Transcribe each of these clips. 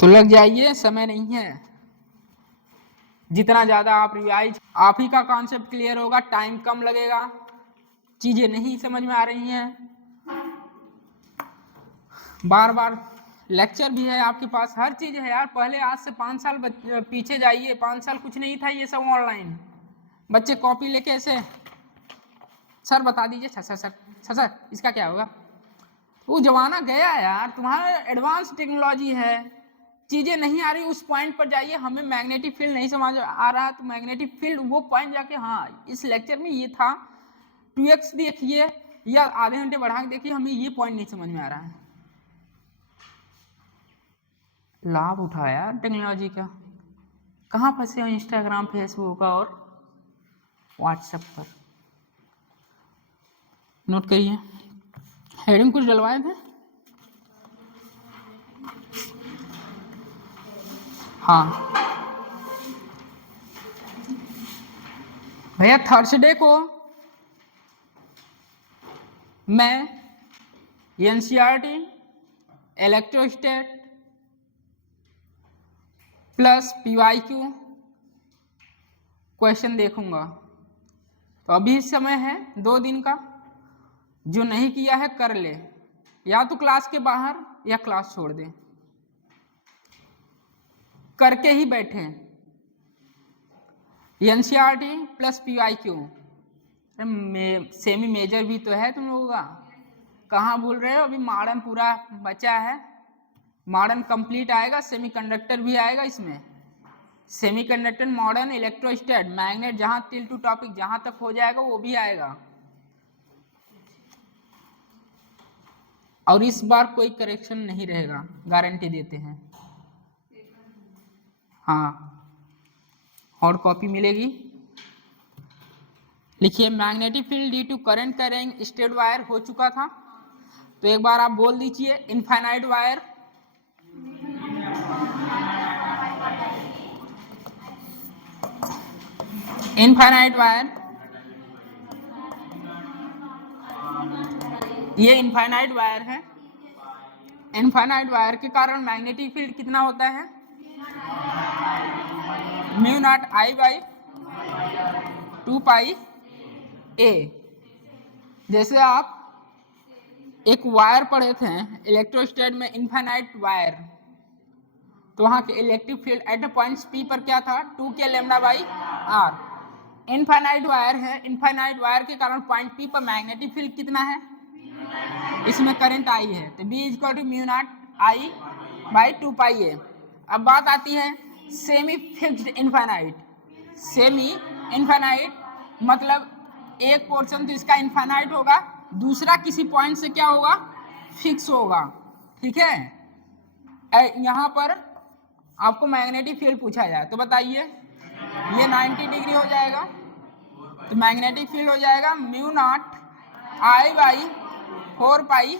तो लग जाइए, समय नहीं है। जितना ज़्यादा आप रिवाइज, आप ही का कॉन्सेप्ट क्लियर होगा, टाइम कम लगेगा। चीज़ें नहीं समझ में आ रही हैं, बार बार लेक्चर भी है आपके पास, हर चीज़ है यार। पहले आज से 5 साल पीछे जाइए, 5 साल कुछ नहीं था, ये सब ऑनलाइन। बच्चे कॉपी लेके ऐसे, सर बता दीजिए, सर इसका क्या होगा। वो जमाना गया यार, तुम्हारा एडवांस टेक्नोलॉजी है, चीज़ें नहीं आ रही, उस पॉइंट पर जाइए। हमें मैग्नेटिक फील्ड नहीं समझ आ रहा, तो मैग्नेटिक फील्ड वो पॉइंट जाके, हाँ इस लेक्चर में ये था, 2x देखिए या आधे घंटे बढ़ा के देखिए, हमें ये पॉइंट नहीं समझ में आ रहा है। लाभ उठाया टेक्नोलॉजी का। कहाँ फंसे हो? इंस्टाग्राम, फेसबुक और व्हाट्सएप पर। नोट करिए, हेडिंग कुछ डलवाए थे। हाँ भैया, थर्सडे को मैं एनसीईआरटी, इलेक्ट्रोस्टैट प्लस पीवाईक्यू क्वेश्चन देखूंगा। तो अभी समय है 2 दिन का, जो नहीं किया है कर ले, या तो क्लास के बाहर या क्लास छोड़ दे, करके ही बैठे। NCERT plus PYQ, semi major भी तो है तुम लोगों का, कहाँ भूल रहे हो? अभी मॉडर्न पूरा बचा है, मॉडर्न कंप्लीट आएगा, सेमीकंडक्टर भी आएगा इसमें। सेमीकंडक्टर, मॉडर्न, इलेक्ट्रोस्टैट, मैग्नेट, जहां टिल टू टॉपिक जहां तक हो जाएगा वो भी आएगा। और इस बार कोई करेक्शन नहीं रहेगा, गारंटी देते हैं। हाँ, और कॉपी मिलेगी। लिखिए, magnetic field due to current carrying straight wire हो चुका था, तो एक बार आप बोल दीजिए इनफाइनाइट वायर। इनफाइनाइट वायर, ये इनफाइनाइट वायर है। इनफाइनाइट वायर के कारण मैग्नेटिक फील्ड कितना होता है? Mu not I by 2 pi A. जैसे आप एक वायर पढ़े थे इलेक्ट्रोस्टैट में, इनफाइनाइट वायर, तो वहां के electric field at a point P पर क्या था? 2k lambda by R. Infinite wire है, इनफाइनाइट वायर के कारण पॉइंट पी पर मैग्नेटिक फील्ड कितना है? इसमें करंट आई है, तो B is equal to mu not I by 2 pi A. अब बात आती है semi fixed infinite. Semi infinite मतलब एक पोर्शन तो इसका इनफाइनाइट होगा, दूसरा किसी पॉइंट से क्या होगा? फिक्स होगा। ठीक है, यहाँ पर आपको मैग्नेटिक फील्ड पूछा जाए तो बताइए, ये 90 डिग्री हो जाएगा, तो मैग्नेटिक फील्ड हो जाएगा म्यू नॉट आई बाई 4 पाई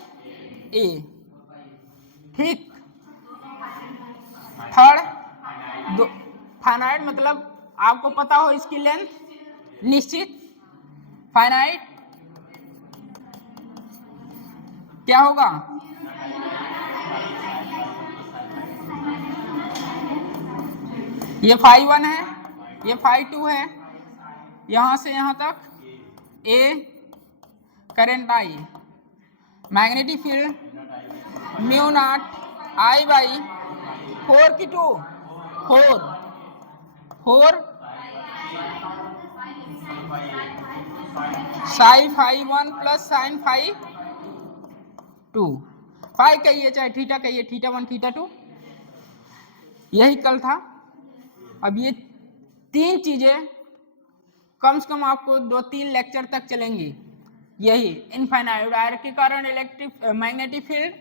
ए। ठीक, थर्ड फाइनाइट मतलब आपको पता हो इसकी लेंथ निश्चित। फाइनाइट क्या होगा? ये फाई 1 है, ये फाई 2 है, यहां से यहां तक a current I. Magnetic field mu not I by 4 की 2 4 sine phi 1 plus sine phi 2। Phi कहिए चाहे थीटा कहिए, थीटा 1 थीटा 2, यही कल था। अब ये 3 चीजें कम से कम आपको 2-3 लेक्चर तक चलेंगी। यही इनफाइनाइट वायर के कारण इलेक्ट्रिक मैग्नेटिक फील्ड,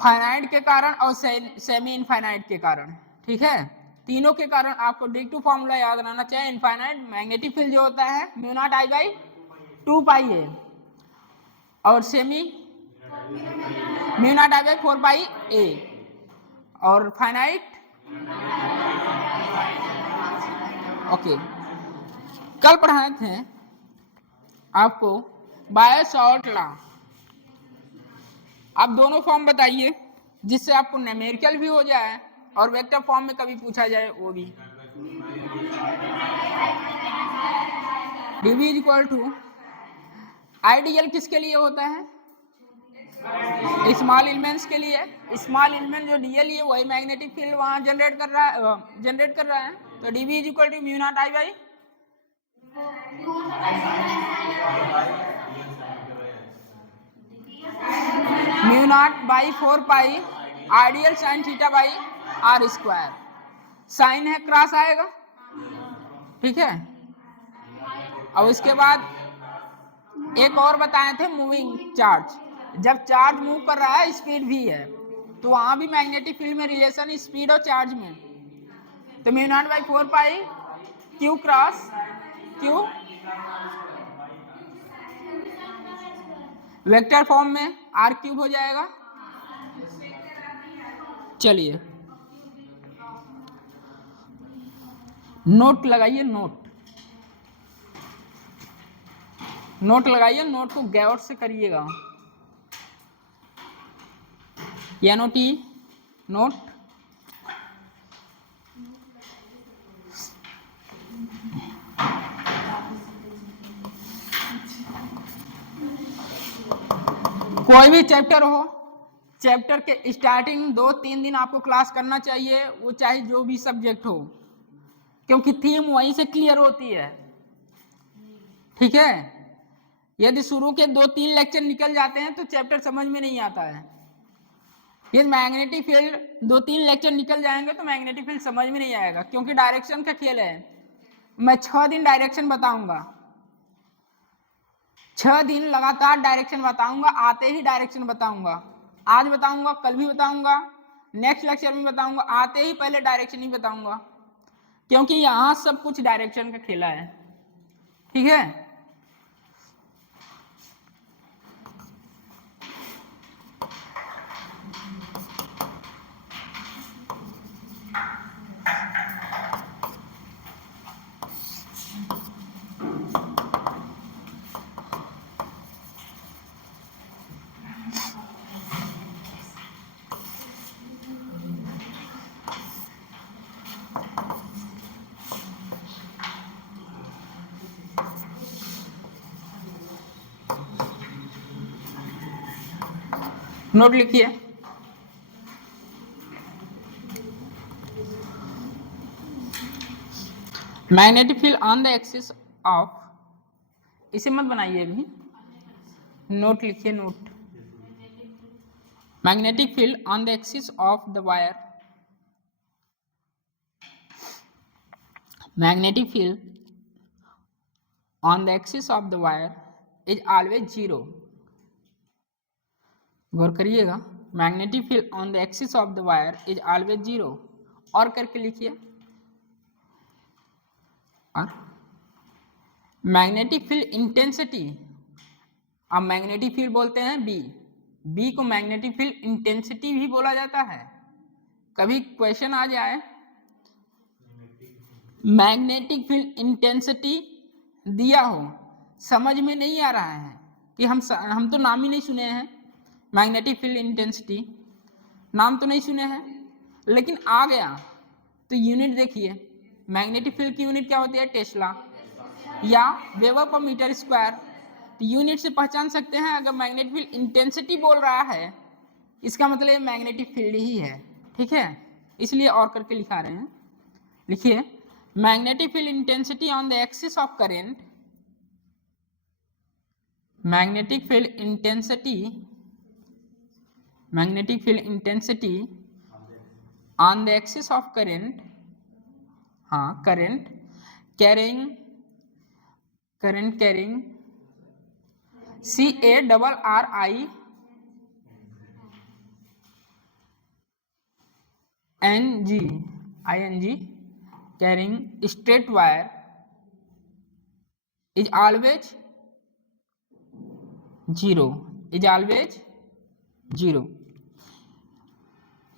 फाइनाइट के कारण और सेमी इनफाइनाइट के कारण। ठीक है, तीनों के कारण आपको डिरेक्टिव फॉर्मूला याद रहना चाहिए। इनफाइनाइट मैग्नेटिक फील्ड जो होता है mu not I by 2 pi ए, और semi mu naught I by 4 पाई ए, और फाइनाइट ओके। कल पढ़ाए थे आपको बाय शॉर्ट लॉ। आप दोनों फॉर्म बताइए, जिससे आपको न्यूमेरिकल भी हो जाए और वेक्टर फॉर्म में कभी पूछा जाए वो भी। dv is equal to I dl किसके लिए होता है? स्मॉल एलिमेंट्स के लिए। स्मॉल एलिमेंट जो डीएल है वही मैग्नेटिक फील्ड वहां जनरेट कर रहा है। तो dv is equal to mu not I by mu naught by 4 pi I dl sine theta by R square. Sine है क्रॉस आएगा, ठीक है। और उसके बाद एक और बताए थे मूविंग चार्ज, जब चार्ज मूव कर रहा है स्पीड भी है, तो वहां भी मैग्नेटिक फील्ड में रिलेशन स्पीड और चार्ज में। तो mu naught by 4 pi Q cross Q vector form में आर क्यूब हो जाएगा। चलिए नोट लगाइए, नोट लगाइए, नोट को गौर से करिएगा। NOT note. कोई भी चैप्टर हो, चैप्टर के स्टार्टिंग 2-3 दिन आपको क्लास करना चाहिए, वो चाहे जो भी सब्जेक्ट हो, क्योंकि थीम वहीं से क्लियर होती है, ठीक है। यदि शुरू के 2-3 लेक्चर निकल जाते हैं तो चैप्टर समझ में नहीं आता है। यदि मैग्नेटिक फील्ड 2-3 लेक्चर निकल जाएंगे तो मैग्नेटिक फील्ड समझ में नहीं आएगा, क्योंकि डायरेक्शन का खेल है। मैं 6 दिन डायरेक्शन बताऊंगा, 6 दिन लगातार डायरेक्शन बताऊंगा, आते ही डायरेक्शन बताऊंगा। आज बताऊंगा, कल भी बताऊंगा, नेक्स्ट लेक्चर में बताऊंगा, आते ही पहले डायरेक्शन ही बताऊंगा, क्योंकि यहाँ सब कुछ डायरेक्शन का खेला है, ठीक है। नोट लिखिए। Magnetic field on the axis of, इसे मत बनाइए अभी, नोट लिखिए, note. Magnetic field on the axis of the wire, magnetic field on the axis of the wire is always zero. गौर करिएगा, magnetic field on the axis of the wire is always zero. और करके लिखिए, और magnetic field intensity, अब magnetic field बोलते हैं B को मैग्नेटिक फील्ड इंटेंसिटी भी बोला जाता है। कभी क्वेश्चन आ जाए मैग्नेटिक फील्ड इंटेंसिटी दिया हो, समझ में नहीं आ रहा है कि हम तो नाम ही नहीं सुने हैं, मैग्नेटिक फील्ड इंटेंसिटी नाम तो नहीं सुने हैं, लेकिन आ गया तो यूनिट देखिए, मैग्नेटिक फील्ड की यूनिट क्या होती है? टेस्ला या वेबर पर मीटर स्क्वायर। तो यूनिट से पहचान सकते हैं, अगर मैग्नेटिक फील्ड इंटेंसिटी बोल रहा है इसका मतलब मैग्नेटिक फील्ड ही है, ठीक है। इसलिए और करके लिखा रहे हैं, लिखिए magnetic field intensity on the axis of current, magnetic field intensity on the axis of current, हाँ current carrying CARRING carrying straight wire is always zero।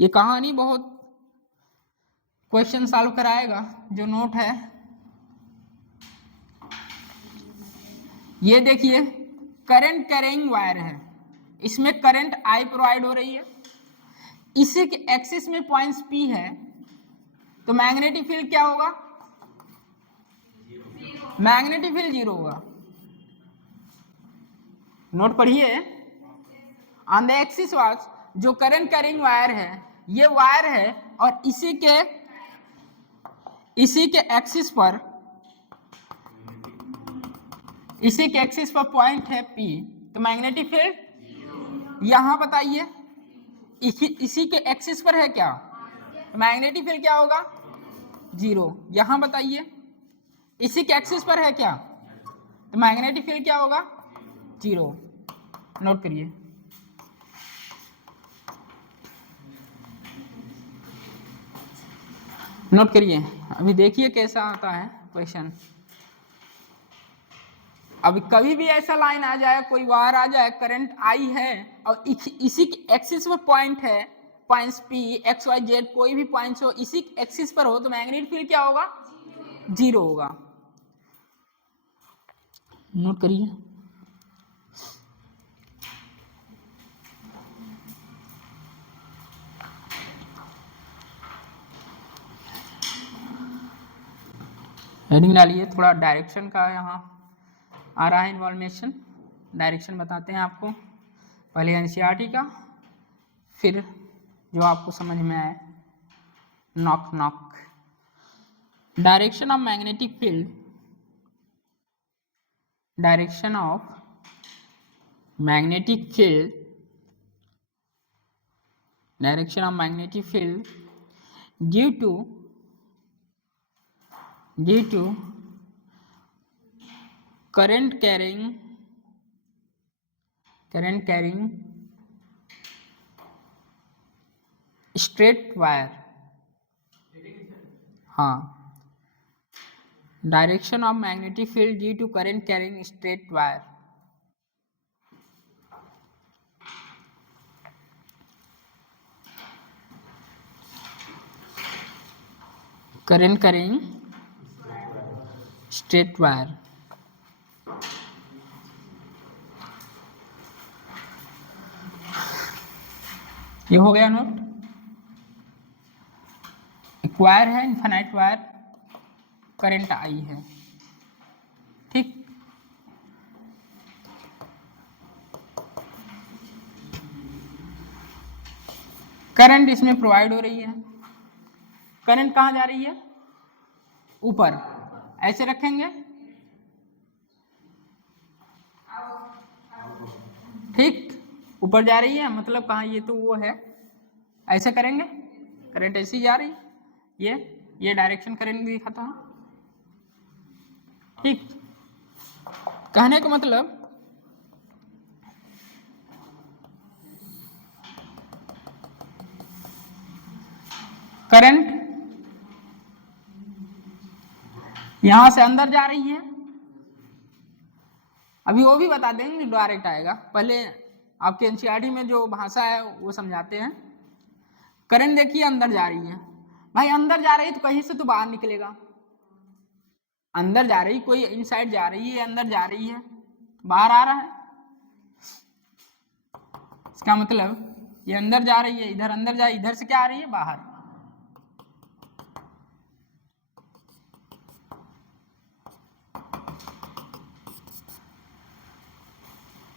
ये कहानी बहुत क्वेश्चन सॉल्व कराएगा। जो नोट है ये देखिए, करंट कैरिंग वायर है, इसमें करंट I प्रोवाइड हो रही है, इसी के एक्सिस में पॉइंट्स P है, तो मैग्नेटिक फील्ड क्या होगा? मैग्नेटिक फील्ड 0 होगा। नोट पढ़िए, ऑन द एक्सिस वाज, जो करंट कैरिंग वायर है, ये वायर है और इसी के एक्सिस पर पॉइंट है P, तो मैग्नेटिक फील्ड यहां बताइए इसी के एक्सिस पर है क्या? तो मैग्नेटिक फील्ड क्या होगा? 0। यहां बताइए इसी के एक्सिस पर है क्या? तो मैग्नेटिक फील्ड क्या होगा? 0। नोट करिए। नोट करिए, अभी देखिए कैसा आता है क्वेश्चन। अभी कभी भी ऐसा लाइन आ जाए, कोई वायर आ जाए, करंट आई है और इसी के एक्सिस पर पॉइंट है, points P, X, Y, Z, कोई भी पॉइंट्स हो, इसी एक्सिस पर हो, तो मैग्नेटिक फील्ड क्या होगा? 0 होगा। नोट करिए। हेडिंग डालिए, थोड़ा डायरेक्शन का यहाँ आ रहा है इन्फॉर्मेशन, डायरेक्शन बताते हैं आपको। पहले एनसीईआरटी का, फिर जो आपको समझ में आए। Knock knock. Direction of magnetic field, direction of magnetic field, direction of magnetic field due to current carrying straight wire। हाँ, direction of magnetic field due to current carrying straight wire. Current carrying straight wire. ये हो गया note. एक wire है, infinite wire, current I है, ठीक। Current इसमें provide हो रही है। करंट कहाँ जा रही है? ऊपर। ऐसे रखेंगे, ठीक, ऊपर जा रही है, मतलब कहाँ? ये तो वो है, ऐसे करेंगे, करंट ऐसी जा रही, ये डायरेक्शन करंट दिखाता है, ठीक। कहने का मतलब करंट यहां से अंदर जा रही है। अभी वो भी बता देंगे, डायरेक्ट आएगा, पहले आपके एनसीईआरटी में जो भाषा है वो समझाते हैं। करंट देखिए अंदर जा रही है, भाई अंदर जा रही है तो कहीं से तो बाहर निकलेगा। अंदर जा रही, कोई इनसाइड जा रही है, अंदर जा रही है, बाहर आ रहा है। इसका मतलब ये अंदर जा रही है, इधर अंदर जा, इधर से क्या आ रही है? बाहर।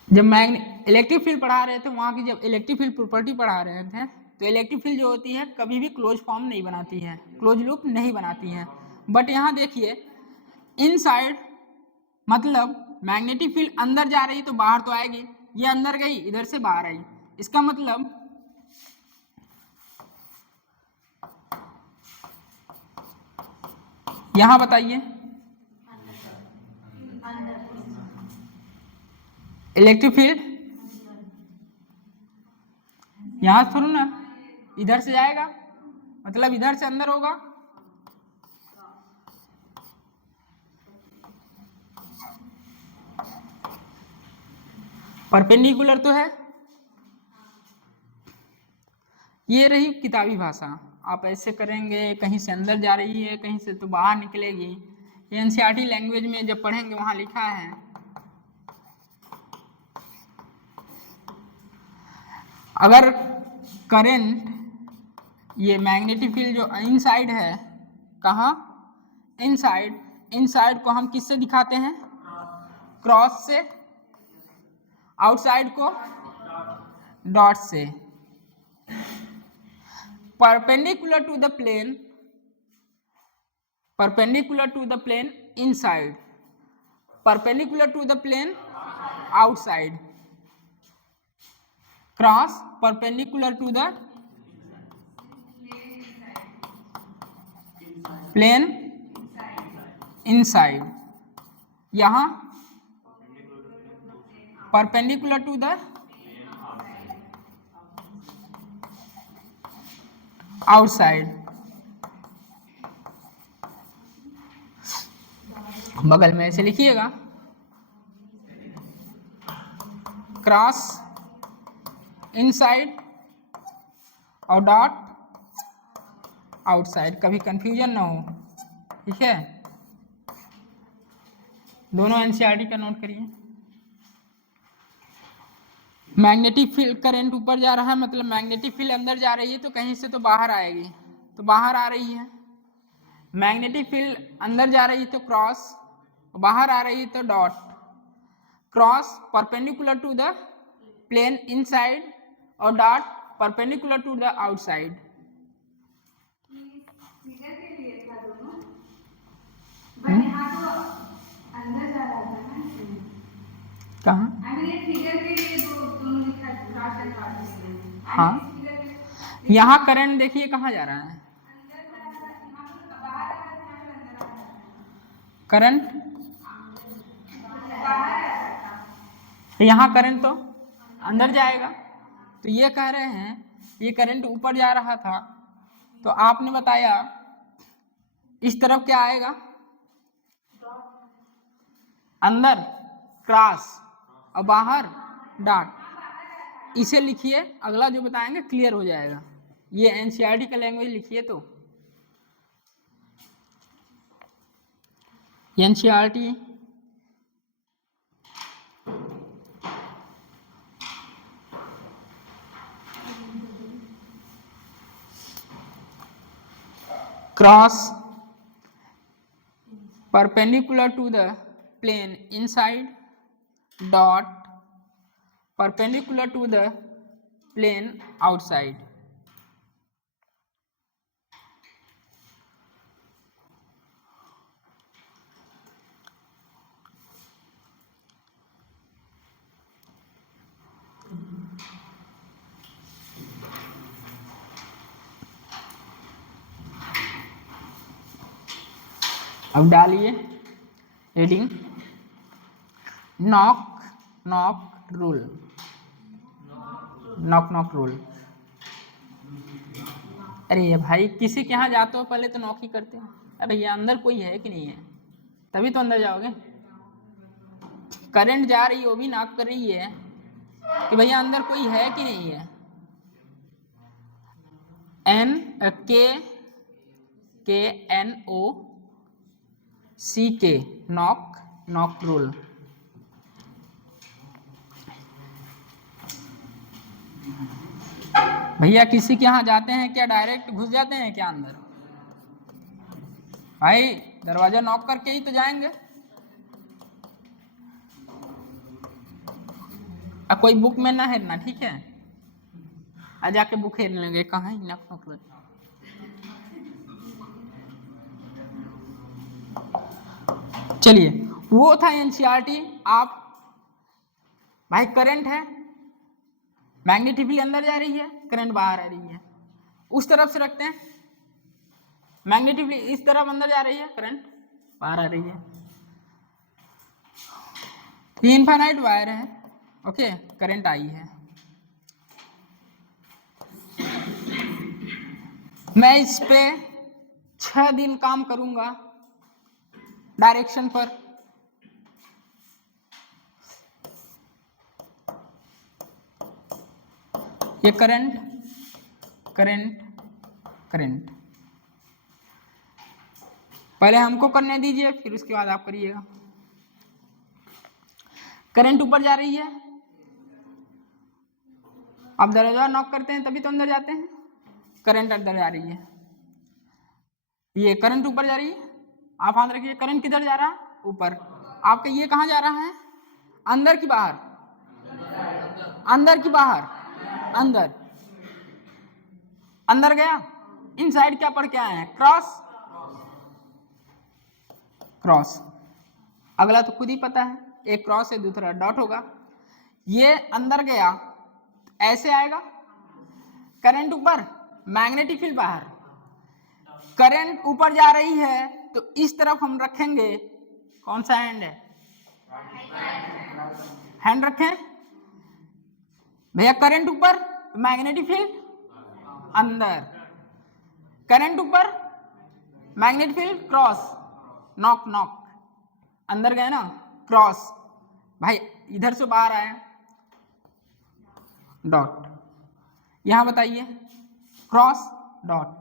जब इलेक्ट्रिक फील्ड पढ़ा रहे थे, वहां की जब इलेक्ट्रिक फील्ड प्रॉपर्टी पढ़ा रहे थे, तो इलेक्ट्रिक फील्ड जो होती है कभी भी क्लोज फॉर्म नहीं बनाती है, क्लोज लूप नहीं बनाती है। बट यहाँ देखिए इनसाइड, मतलब मैग्नेटिक फील्ड अंदर जा रही तो बाहर तो आएगी, ये अंदर गई, इधर से बाहर आई। इसका मतलब यहां बताइए इलेक्ट्रिक फील्ड यहां थोड़ा ना, इधर से जाएगा, मतलब इधर से अंदर होगा। परपेंडिकुलर तो है। ये रही किताबी भाषा, आप ऐसे करेंगे, कहीं से अंदर जा रही है, कहीं से तो बाहर निकलेगी। एनसीईआरटी लैंग्वेज में जब पढ़ेंगे वहां लिखा है, अगर करंट ये मैग्नेटिक फील्ड जो इनसाइड है, कहाँ, इनसाइड, इनसाइड को हम किससे दिखाते हैं, क्रॉस से, आउटसाइड को डॉट से। Perpendicular to the plane, perpendicular to the plane inside, perpendicular to the plane outside, cross perpendicular to the plane inside, यहां परपेंडिकुलर टू द आउटसाइड। बगल में ऐसे लिखिएगा, क्रॉस इनसाइड और डॉट आउटसाइड, कभी कंफ्यूजन ना हो, ठीक है। दोनों एनसीईआरटी का नोट करिए। मैग्नेटिक फील्ड करंट ऊपर जा रहा है, मतलब मैग्नेटिक फील्ड अंदर जा रही है तो कहीं से तो बाहर आएगी, तो बाहर आ रही है। मैग्नेटिक फील्ड अंदर जा रही है तो क्रॉस, बाहर आ रही है तो dot. Cross perpendicular to the plane inside और dot perpendicular to the outside. Figure के लिए था दोनों, बट यहाँ तो अंदर जा रहा था ना, कहाँ, फिगर के लिए दोनों लिखा क्रॉस एंड डॉट। हाँ, यहाँ करंट देखिए कहाँ जा रहा है, करंट यहाँ करंट तो अंदर जाएगा, तो ये कह रहे हैं ये करंट ऊपर जा रहा था, तो आपने बताया इस तरफ क्या आएगा, अंदर क्रॉस और बाहर डॉट। इसे लिखिए, अगला जो बताएंगे क्लियर हो जाएगा। ये एनसीईआरटी का लैंग्वेज लिखिए, तो NCERT cross perpendicular to the plane inside dot perpendicular to the plane outside। अब डालिए heading, knock knock rule, knock knock rule. अरे भाई किसी के यहाँ जाते हो पहले तो नॉक ही करते हो। अरे भैया अंदर कोई है कि नहीं है, तभी तो अंदर जाओगे। करंट जा रही है, वो भी नॉक कर रही है कि भैया अंदर कोई है कि नहीं है। NOC knock knock rule. भैया किसी के यहाँ जाते हैं क्या, डायरेक्ट घुस जाते हैं क्या अंदर? भाई दरवाजा नॉक करके ही तो जाएंगे। अब कोई बुक में ना हेरना, ठीक है, आ जाके बुक हेरने लगे कहाँ ही नॉक नॉक। चलिए वो था एनसीईआरटी। आप भाई करंट है, मैग्नेटिक फील्ड अंदर जा रही है, करंट बाहर आ रही है, उस तरफ से रखते हैं। मैग्नेटिक फील्ड इस तरफ अंदर जा रही है, करंट बाहर आ रही है। ये इनफाइनाइट वायर है, ओके, करंट आई है। मैं इस पे 6 दिन काम करूंगा डायरेक्शन पर। ये करंट करंट करंट पहले हमको करने दीजिए, फिर उसके बाद आप करिएगा। करंट ऊपर जा रही है, आप दरवाजा नॉक करते हैं तभी तो अंदर जाते हैं। करंट अंदर जा रही है, ये करंट ऊपर जा रही है। आप हाथ रखिए, करंट किधर जा रहा है? ऊपर। आपका ये कहाँ जा रहा है? अंदर की बाहर? अंदर की बाहर? अंदर। अंदर गया। इनसाइड क्या पढ़ के आए हैं? क्रॉस। क्रॉस। अगला तो खुद ही पता है, एक क्रॉस है दूसरा डॉट होगा। ये अंदर गया, ऐसे आएगा। करंट ऊपर, मैग्नेटिक फील्ड बाहर। करंट ऊपर जा रही है तो इस तरफ हम रखेंगे, कौन सा हैंड है? हैंड रखें भैया। करंट ऊपर, मैग्नेटिक फील्ड अंदर। करंट ऊपर, magnetic field cross. Knock knock, अंदर गए ना, क्रॉस। भाई इधर से बाहर आया, डॉट। यहां बताइए, क्रॉस डॉट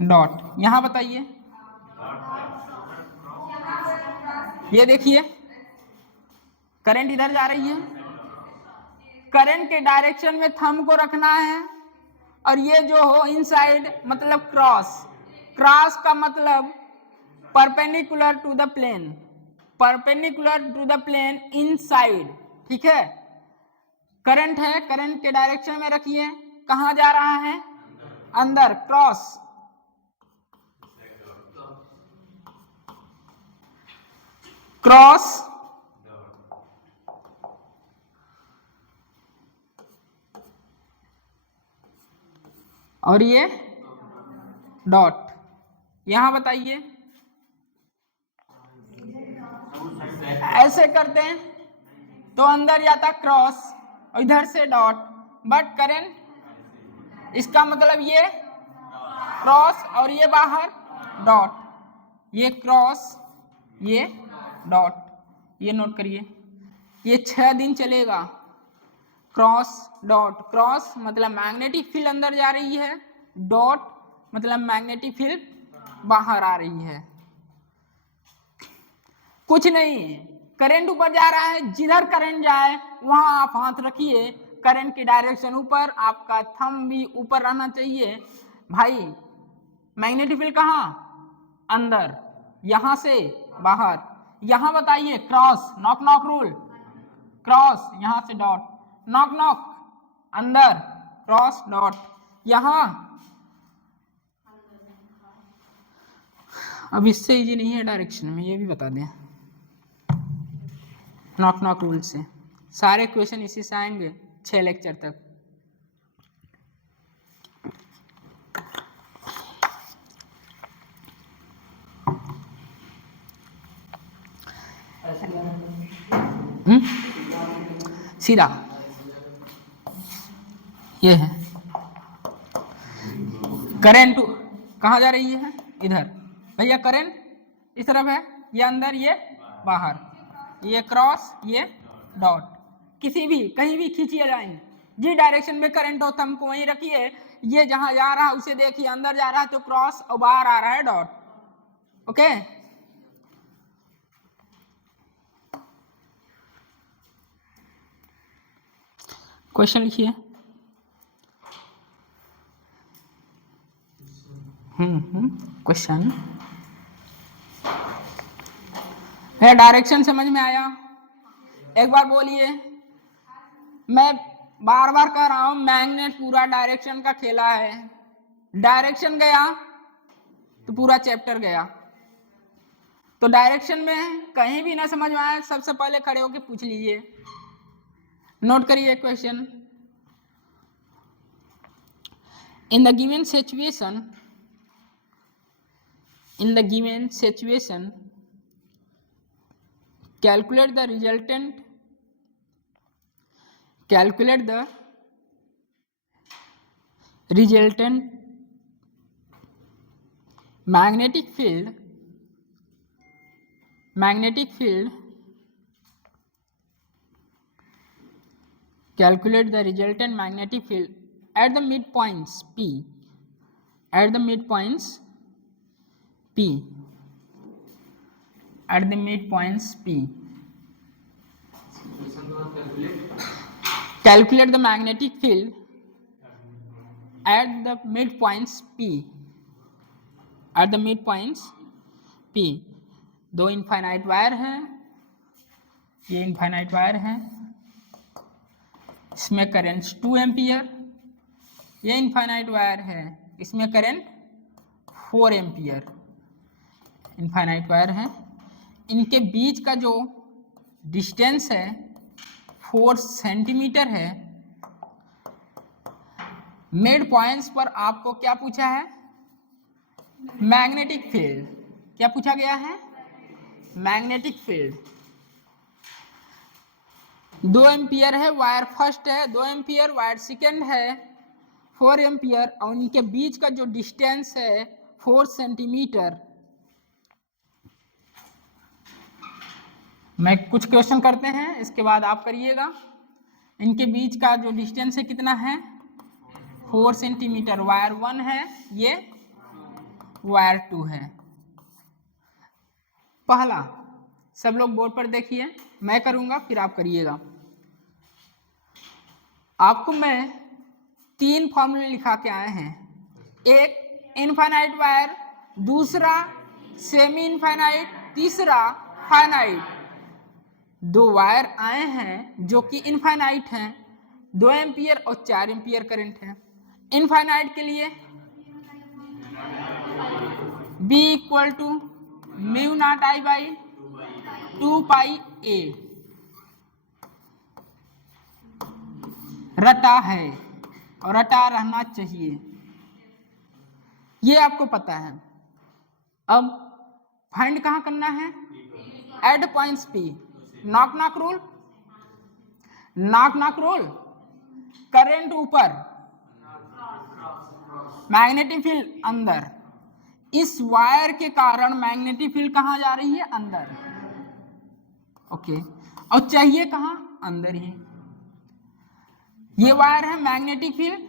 डॉट। यहां बताइए, ये देखिए करंट इधर जा रही है, करंट के डायरेक्शन में थंब को रखना है, और ये जो हो इनसाइड मतलब क्रॉस। क्रॉस का मतलब perpendicular to the plane, perpendicular to the plane inside. ठीक है, करंट है, करंट के डायरेक्शन में रखिए, कहां जा रहा है? अंदर, क्रॉस। क्रॉस और ये डॉट। यहां बताइए, ऐसे करते हैं तो अंदर जाता क्रॉस और इधर से डॉट, बट करंट, इसका मतलब ये क्रॉस और ये बाहर डॉट, ये क्रॉस ये डॉट। ये नोट करिए, ये 6 दिन चलेगा। क्रॉस डॉट, क्रॉस मतलब मैग्नेटिक फील्ड अंदर जा रही है, डॉट मतलब मैग्नेटिक फील्ड बाहर आ रही है। कुछ नहीं, करंट ऊपर जा रहा है, जिधर करंट जाए वहां आप हाथ रखिए, करंट की डायरेक्शन ऊपर, आपका थंब भी ऊपर रहना चाहिए। भाई मैग्नेटिक फील्ड कहाँ? अंदर, यहां से बाहर। यहां बताइए cross, knock knock rule, cross यहां से डॉट, नॉक नॉक अंदर, क्रॉस डॉट। यहां अब इससे इजी नहीं है डायरेक्शन में, ये भी बता दें, नॉक नॉक रूल से सारे क्वेश्चन इसी से आएंगे 6 लेक्चर तक। सीधा ये है, करंट कहाँ जा रही है? इधर। भैया करंट इस तरफ है, ये अंदर ये बाहर, ये क्रॉस ये डॉट। किसी भी कहीं भी खींचिए लाइन, जिस डायरेक्शन में करंट हो थंब को वहीं रखिए। ये जहां जा रहा है उसे देखिए, अंदर जा रहा है तो क्रॉस और बाहर आ रहा है डॉट। ओके, क्वेश्चन लिखिए। क्वेश्चन है, डायरेक्शन समझ में आया? एक बार बोलिए। मैं बार बार कह रहा हूं, मैग्नेट पूरा डायरेक्शन का खेला है। डायरेक्शन गया तो पूरा चैप्टर गया। तो डायरेक्शन में कहीं भी ना समझ में आए, सबसे पहले खड़े होकर पूछ लीजिए। नोट करिए question. In the given situation, calculate the resultant magnetic field calculate the resultant magnetic field at the midpoints P, at the midpoints P, at the midpoints P. Calculate the magnetic field at the midpoints P, at the midpoints P, दो infinite wire हैं, ये infinite wire है, इसमें current 2 ampere, ये infinite wire है, इसमें current 4 ampere, infinite wire है, इनके बीच का जो डिस्टेंस है 4 सेंटीमीटर है। मिड पॉइंट्स पर आपको क्या पूछा है? Magnetic field. क्या पूछा गया है? Magnetic field. 2 एम्पियर है वायर फर्स्ट है, 2 एम्पियर वायर सेकेंड है, 4 एम्पियर, और उनके बीच का जो डिस्टेंस है 4 सेंटीमीटर। मैं कुछ क्वेश्चन करते हैं, इसके बाद आप करिएगा। इनके बीच का जो डिस्टेंस है कितना है? 4 सेंटीमीटर। वायर 1 है, ये वायर 2 है। पहला, सब लोग बोर्ड पर देखिए, मैं करूंगा फिर आप करिएगा। आपको मैं 3 फॉर्मूले लिखा के आए हैं, एक इनफाइनाइट वायर, दूसरा सेमी इनफाइनाइट, तीसरा फाइनाइट। 2 वायर आए हैं जो कि इनफाइनाइट हैं, 2 एम्पियर और 4 एम्पियर करंट है। इनफाइनाइट के लिए B equal to mu naught I by 2 pi A रटा है और रटा रहना चाहिए, ये आपको पता है। अब फाइंड कहाँ करना है? At points P। Knock knock rule, knock knock rule. Current ऊपर, मैग्नेटिक फील्ड अंदर। इस वायर के कारण मैग्नेटिक फील्ड कहाँ जा रही है? अंदर। ओके, और चाहिए कहाँ? अंदर ही। ये वायर है, मैग्नेटिक फील्ड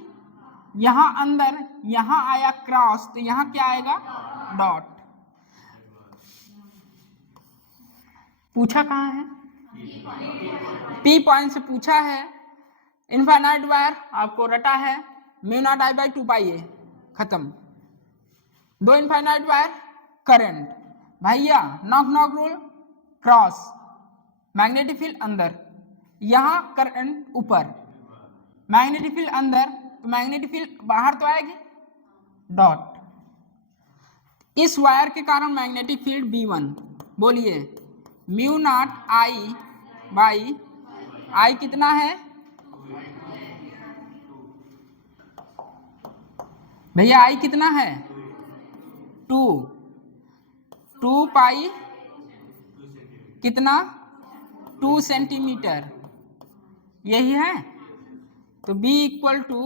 यहां अंदर, यहां आया क्रॉस, तो यहां क्या आएगा? डॉट। पूछा कहाँ है? P पॉइंट से पूछा है। इनफाइनाइट वायर आपको रटा है, mu naught I by 2 pi A, खत्म। 2 इनफाइनाइट वायर, करंट, भैया knock knock rule, cross, magnetic field अंदर, यहां करंट ऊपर, मैग्नेटिक फील्ड अंदर, तो मैग्नेटिक फील्ड बाहर तो आएगी, डॉट। इस वायर के कारण मैग्नेटिक फील्ड B1, बोलिए mu naught I by I कितना है भैया? I कितना है? 2 पाई कितना? 2 सेंटीमीटर, यही है। तो B इक्वल टू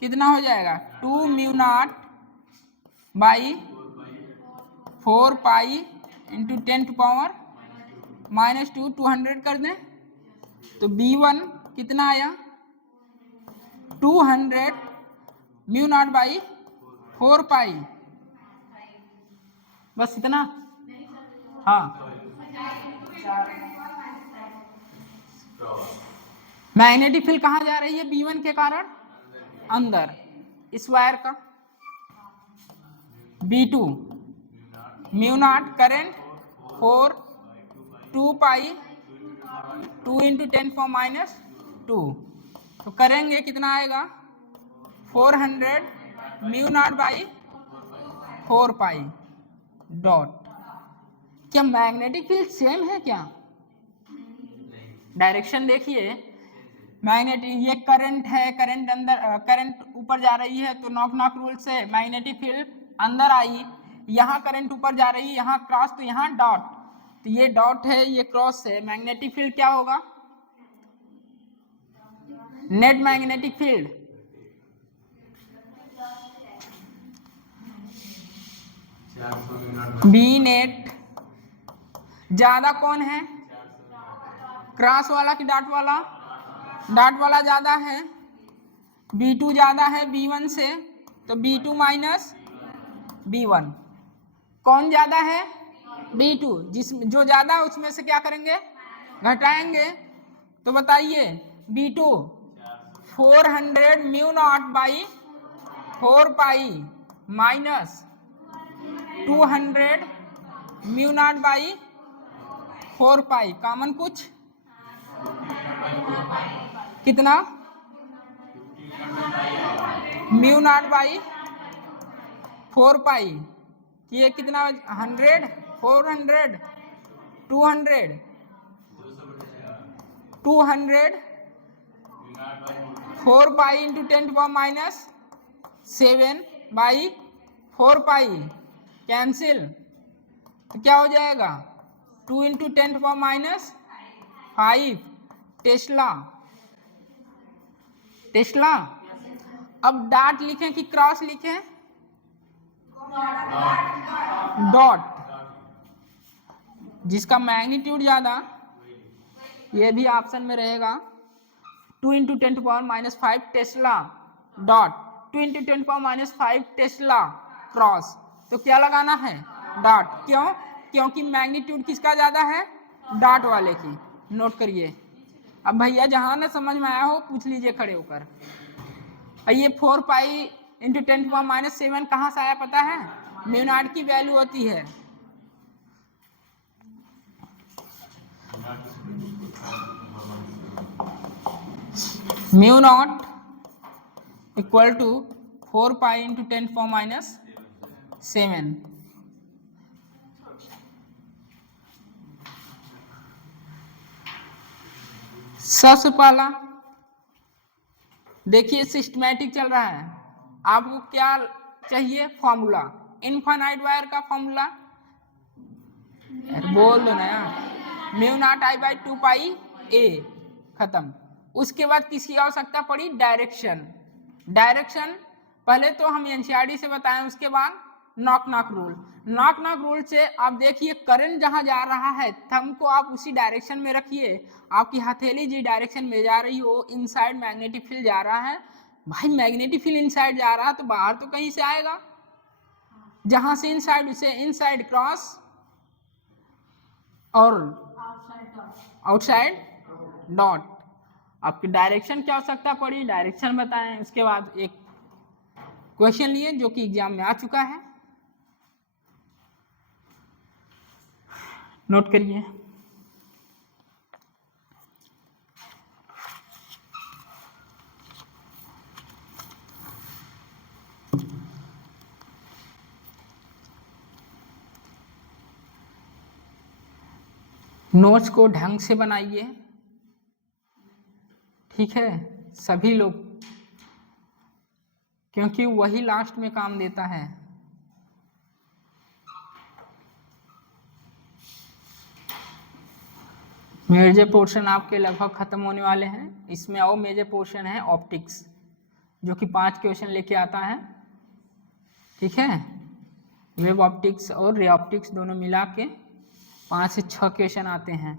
कितना हो जाएगा? 2 mu naught by 4 pi into 10 to power -2, 200 कर दें तो B1 कितना आया? 200 म्यू नॉट बाई 4 पाई। बस इतना? हाँ। मैग्नेटिक फील्ड कहाँ जा रही है B1 के कारण? अंदर। इस वायर का B2 म्यू नॉट करंट 4 2 पाई 2 इंटू 10 पावर -2, तो करेंगे कितना आएगा? 400 mu naught by 4 Pie dot. क्या मैग्नेटिक फील्ड सेम है क्या? डायरेक्शन देखिए, मैग्नेटिक, ये करंट है, करंट अंदर, करंट ऊपर जा रही है, तो नॉक नॉक रूल से मैग्नेटिक फील्ड अंदर आई। यहाँ करंट ऊपर जा रही है, यहाँ क्रॉस, तो यहाँ डॉट, तो ये डॉट है, ये क्रॉस है। मैग्नेटिक फील्ड क्या होगा? Net magnetic field B net. ज्यादा कौन है? क्रॉस वाला कि डॉट वाला? डॉट वाला ज्यादा है। B2 ज्यादा है B1 से, तो B2 माइनस B1। कौन ज्यादा है? B2। जो ज्यादा है उसमें से क्या करेंगे? घटाएंगे। तो बताइए B2 400 mu naught by 4 pi minus 200 mu naught by 4 pi, common कुछ कितना म्यू नॉट बाई 4 पाई, ये कितना 100 400 200 4 pi into 10 power minus 7 by 4 pi cancel, तो क्या हो जाएगा 2 into 10 power minus 5 Tesla. Tesla. अब डॉट लिखें कि क्रॉस लिखें? डॉट। जिसका मैग्नीट्यूड ज्यादा ये भी ऑप्शन में रहेगा 2 into 10 power minus 5 Tesla dot 2 into 10 power minus 5 Tesla cross, तो क्या लगाना है डॉट। क्यों? क्योंकि मैग्नीट्यूड किसका ज्यादा है डॉट वाले की। नोट करिए। अब भैया जहां ना समझ में आया हो पूछ लीजिए खड़े होकर। ये 4 पाई इंटू 10 पावर माइनस 7 कहाँ से आया पता है? म्यू नॉट की वैल्यू होती है mu naught equal to 4 pi into 10 power minus 7। सबसे पहला देखिए सिस्टमैटिक चल रहा है। आपको क्या चाहिए? फॉर्मूला, इनफाइनाइट वायर का फॉर्मूला बोल दो ना यार, mu naught I by 2 pi ए, खत्म। उसके बाद किसकी आवश्यकता पड़ी? डायरेक्शन। डायरेक्शन पहले तो हम एनसीईआरटी से बताएं, उसके बाद knock knock rule. Knock knock rule से आप देखिए करंट जहां जा रहा है थंब को आप उसी डायरेक्शन में रखिए, आपकी हथेली जिस डायरेक्शन में जा रही हो इनसाइड मैग्नेटिक फील्ड जा रहा है। भाई मैग्नेटिक फील्ड इनसाइड जा रहा है तो बाहर तो कहीं से आएगा, जहां से इनसाइड उसे इनसाइड क्रॉस और आउटसाइड डॉट। आपकी डायरेक्शन की आवश्यकता पड़ी, डायरेक्शन बताएं। उसके बाद एक क्वेश्चन लिए जो कि एग्जाम में आ चुका है, नोट करिए। नोट्स को ढंग से बनाइए, ठीक है सभी लोग, क्योंकि वही लास्ट में काम देता है। मेजर पोर्शन आपके लगभग खत्म होने वाले हैं। इसमें और मेजर पोर्शन है ऑप्टिक्स, जो कि 5 क्वेश्चन लेके आता है, ठीक है। वेव ऑप्टिक्स और रे ऑप्टिक्स दोनों मिला के 5 से 6 क्वेश्चन आते हैं।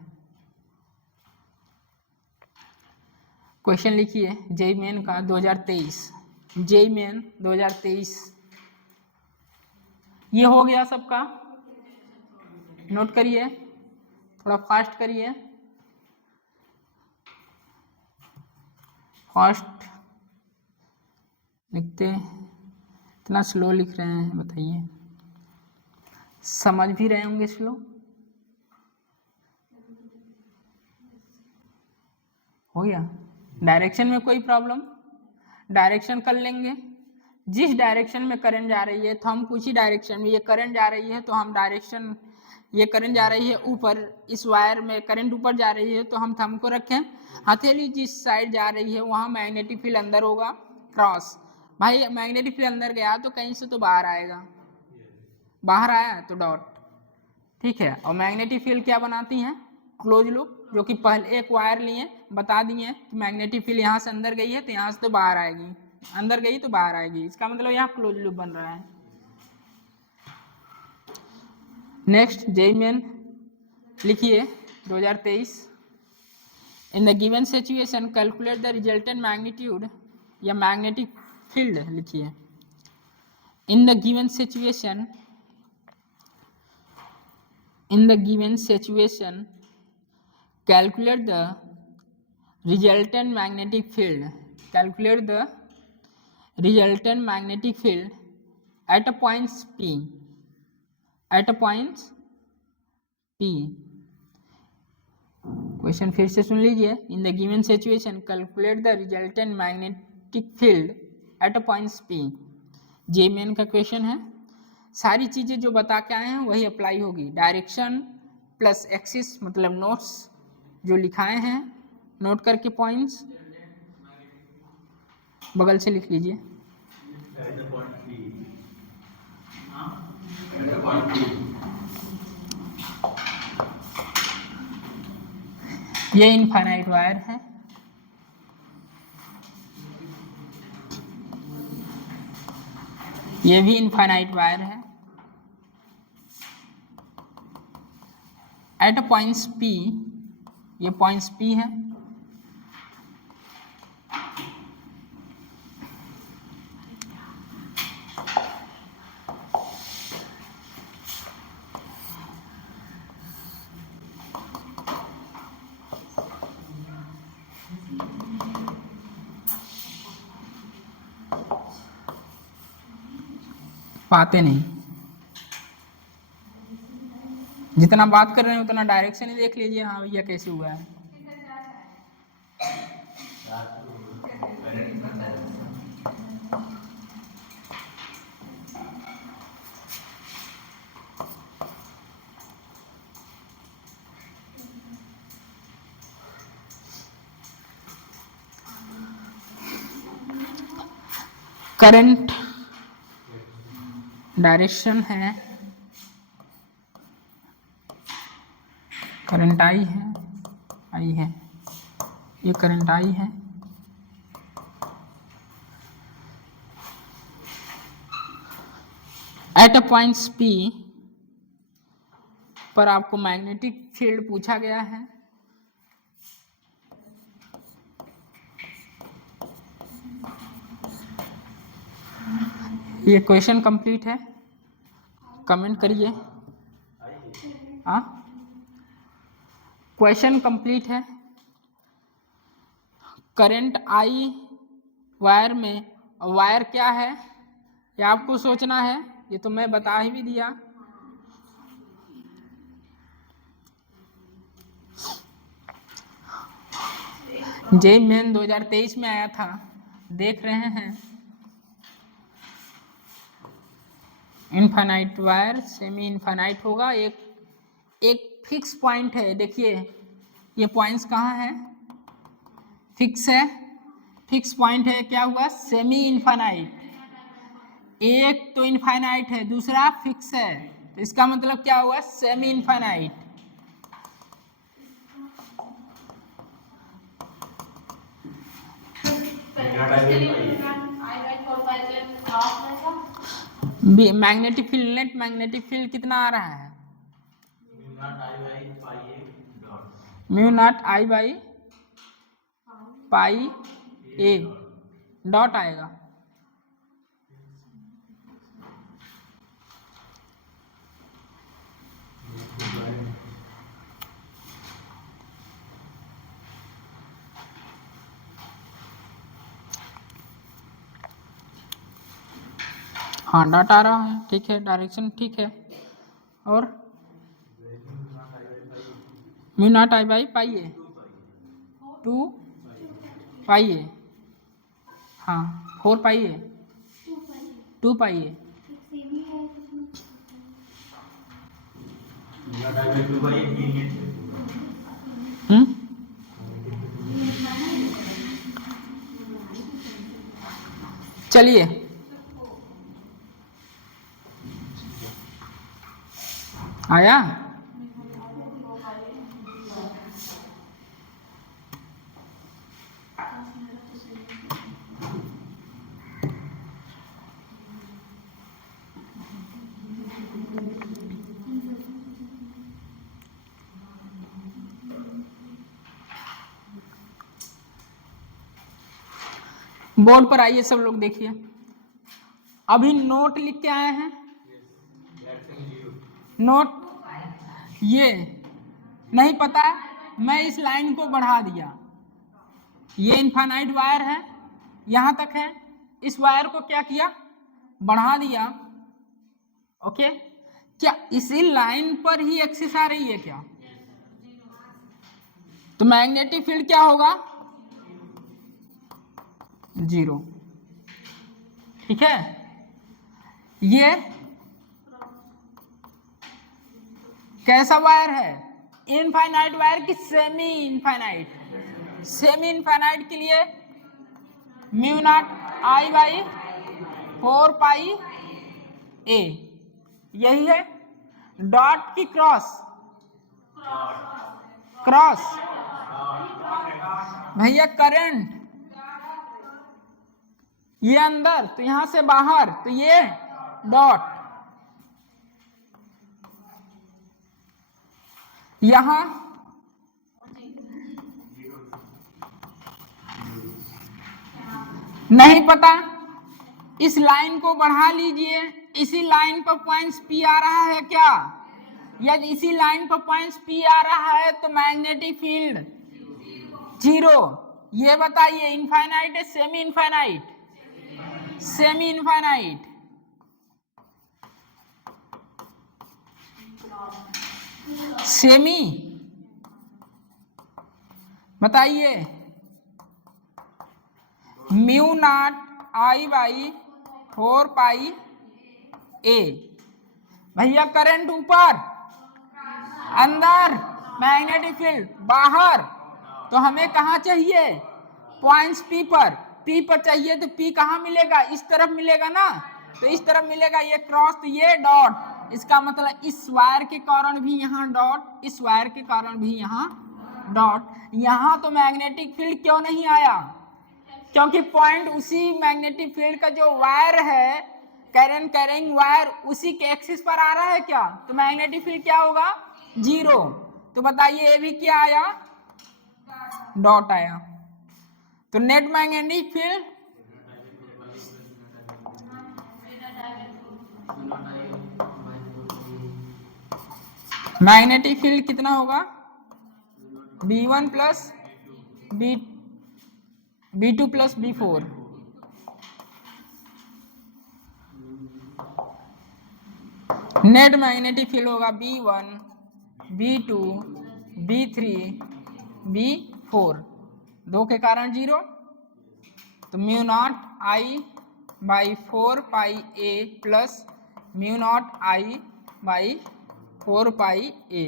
क्वेश्चन लिखिए जेई मेन का 2023, जेई मेन 2023 ये हो गया सबका। नोट करिए, थोड़ा फास्ट करिए, फास्ट लिखते इतना स्लो लिख रहे हैं बताइए, समझ भी रहे होंगे स्लो। हो गया? डायरेक्शन में कोई प्रॉब्लम? डायरेक्शन कर लेंगे। जिस डायरेक्शन में करंट जा रही है तो हम कुछ ही डायरेक्शन में, ये करंट जा रही है तो हम डायरेक्शन, ये करंट जा रही है ऊपर, इस वायर में करंट ऊपर जा रही है तो हम थंब को रखें, हथेली जिस साइड जा रही है वहाँ मैग्नेटिक फील्ड अंदर होगा क्रॉस। भाई मैग्नेटिक फील्ड अंदर गया तो कहीं से तो बाहर आएगा, बाहर आया तो डॉट, ठीक है। और मैग्नेटिक फील्ड क्या बनाती हैं? क्लोज लूप, जो कि पहले एक वायर लिए बता दिए कि मैग्नेटिक फील्ड यहाँ से अंदर गई है तो यहाँ से तो बाहर आएगी, अंदर गई तो बाहर आएगी, इसका मतलब यहाँ क्लोज लूप बन रहा है। नेक्स्ट जेई मेन लिखिए 2023, in the given situation calculate the resultant magnitude या मैग्नेटिक फील्ड लिखिए। In the given situation, in the given situation calculate the resultant magnetic field, calculate the resultant magnetic field at a point P. At a point P. Question फिर से सुन लीजिए. In the given situation calculate the resultant magnetic field eight a point P. J main का question है. सारी चीजें जो बता के आए हैं वही अप्लाई होगी. डायरेक्शन प्लस एक्सिस मतलब नोट्स जो लिखाए हैं नोट करके पॉइंट्स बगल से लिख लीजिए. ये इनफाइनाइट वायर है. ये भी इनफाइनाइट वायर है. एट अ पॉइंट P, ये पॉइंट P है. पाते नहीं. जितना बात कर रहे हैं उतना डायरेक्शन ही देख लीजिए. हाँ भैया कैसे हुआ है. करंट डायरेक्शन है. करंट आई है. ये करंट आई है. एट अ पॉइंट P पर आपको मैग्नेटिक फील्ड पूछा गया है. ये क्वेश्चन कंप्लीट है. कमेंट करिए. हाँ क्वेश्चन कंप्लीट है. करंट आई वायर में, वायर क्या है ये आपको सोचना है. ये तो मैं बता ही भी दिया. जे मेन 2023 में आया था, देख रहे हैं. इनफाइनाइट वायर सेमी इनफाइनाइट होगा. एक फिक्स पॉइंट है. देखिए ये पॉइंट्स कहाँ है, फिक्स है. फिक्स पॉइंट है. क्या हुआ, सेमी इनफाइनाइट. एक तो इनफाइनाइट है, दूसरा फिक्स है. तो इसका मतलब क्या हुआ, semi infinite. Magnetic field, net magnetic field कितना आ रहा है, mu not I by pi A dot आएगा. हाँ डॉट आ रहा है. ठीक है, डायरेक्शन ठीक है. और mu not I by pi A 2 pi A. हाँ 4 पाई ए 2 पाई ए. चलिए आया. बोर्ड पर आइए सब लोग, देखिए अभी नोट लिख के आए हैं. नोट ये नहीं पता, मैं इस लाइन को बढ़ा दिया. ये इनफाइनाइट वायर है, यहाँ तक है. इस वायर को क्या किया, बढ़ा दिया। ओके, क्या इसी लाइन पर ही एक्सिस आ रही है क्या? तो मैग्नेटिक फील्ड क्या होगा, 0। ठीक है, ये कैसा वायर है, इनफाइनाइट वायर की सेमी इनफाइनाइट? सेमी इनफाइनाइट के लिए म्यू नॉट आई बाई 4 पाई ए, यही है। डॉट की क्रॉस, क्रॉस भैया करंट, ये अंदर तो यहां से बाहर, तो ये डॉट, यहां नहीं पता, इस लाइन को बढ़ा लीजिए। इसी लाइन पर पॉइंट्स पी आ रहा है क्या? यदि इसी लाइन पर पॉइंट्स पी आ रहा है तो मैग्नेटिक फील्ड 0। ये बताइए इनफाइनाइट है semi infinite? Semi infinite. Semi बताइए, म्यू नॉट आई बाई 4 पाई ए। भैया करंट ऊपर, अंदर, मैग्नेटिक फील्ड बाहर, तो हमें कहाँ चाहिए, पॉइंट्स पी पर। पी पर चाहिए तो पी कहाँ मिलेगा, इस तरफ मिलेगा ना, तो इस तरफ मिलेगा, ये क्रॉस तो ये डॉट। इसका मतलब इस वायर के कारण भी यहाँ डॉट, इस वायर के कारण भी यहाँ डॉट। यहाँ तो मैग्नेटिक फील्ड क्यों नहीं आया, क्योंकि पॉइंट उसी मैग्नेटिक फील्ड का जो वायर है, करंट कैरिंग वायर, उसी के एक्सिस पर आ रहा है क्या, तो मैग्नेटिक फील्ड क्या होगा, 0। तो बताइए ये भी क्या आया, डॉट आया। तो net magnetic field magnetic field कितना होगा, B1 plus B2 plus B4। Net magnetic field होगा B1 B2 B3 B4, 2 के कारण 0, तो mu naught I by 4 pi A plus mu naught I by 4 पाई ए,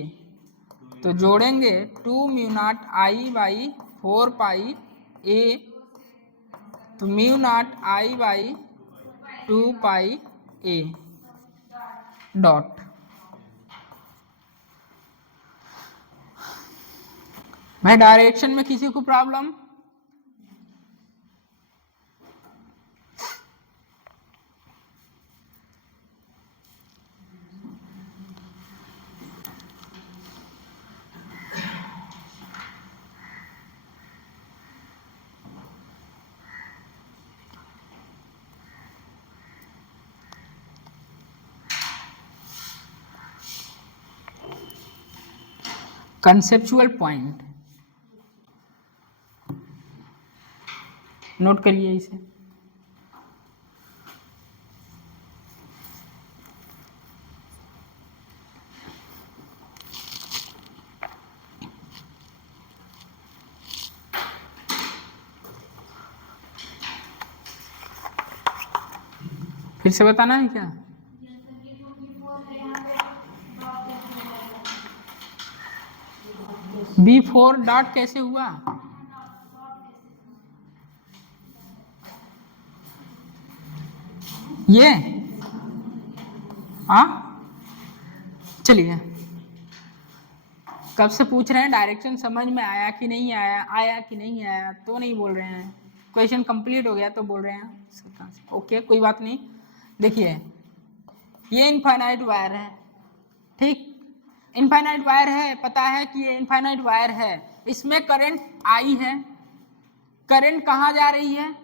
तो जोड़ेंगे 2 म्यू नॉट आई बाई 4 पाई ए, तो mu naught I by 2 pi A dot. भाई direction में किसी को प्रॉब्लम, कंसेप्चुअल पॉइंट नोट करिए इसे। फिर से बताना है क्या, B4 डॉट कैसे हुआ, ये हाँ चलिए, कब से पूछ रहे हैं डायरेक्शन समझ में आया कि नहीं आया, आया कि नहीं आया, तो नहीं बोल रहे हैं, क्वेश्चन कंप्लीट हो गया तो बोल रहे हैं। ओके कोई बात नहीं। देखिए ये इनफाइनाइट वायर है, ठीक, इनफाइनाइट वायर है, पता है कि ये इनफाइनाइट वायर है, इसमें करंट आई है, करंट कहाँ जा रही है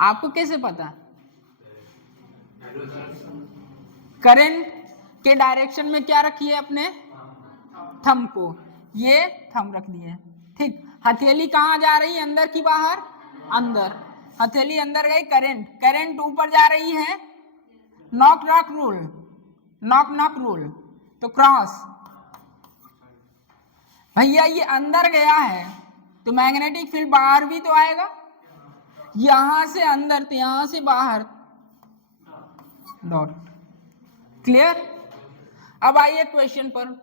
आपको कैसे पता, करंट के डायरेक्शन में क्या रखिए अपने थंब को, ये थंब रख दिए, ठीक। हथेली कहाँ जा रही है, अंदर की बाहर, अंदर, हथेली अंदर गई, करंट, करंट ऊपर जा रही है, knock knock rule, knock knock rule, तो क्रॉस। भैया ये अंदर गया है तो मैग्नेटिक फील्ड बाहर भी तो आएगा, यहां से अंदर तो यहां से बाहर, डॉट। क्लियर? अब आइए क्वेश्चन पर।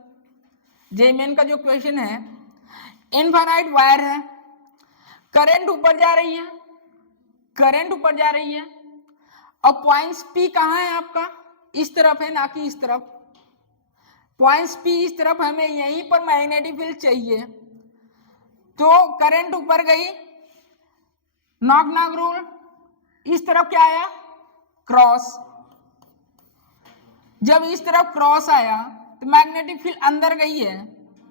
जेमेन का जो क्वेश्चन है, इनफाइनाइट वायर है, करंट ऊपर जा रही है, करंट ऊपर जा रही है, और पॉइंट्स पी कहाँ है आपका, इस तरफ है ना कि इस तरफ, पॉइंट्स पी इस तरफ, हमें यहीं पर मैग्नेटिक फील्ड चाहिए। तो करंट ऊपर गई, नॉक नॉक रूल, इस तरफ क्या आया, क्रॉस। जब इस तरफ क्रॉस आया तो मैग्नेटिक फील्ड अंदर गई है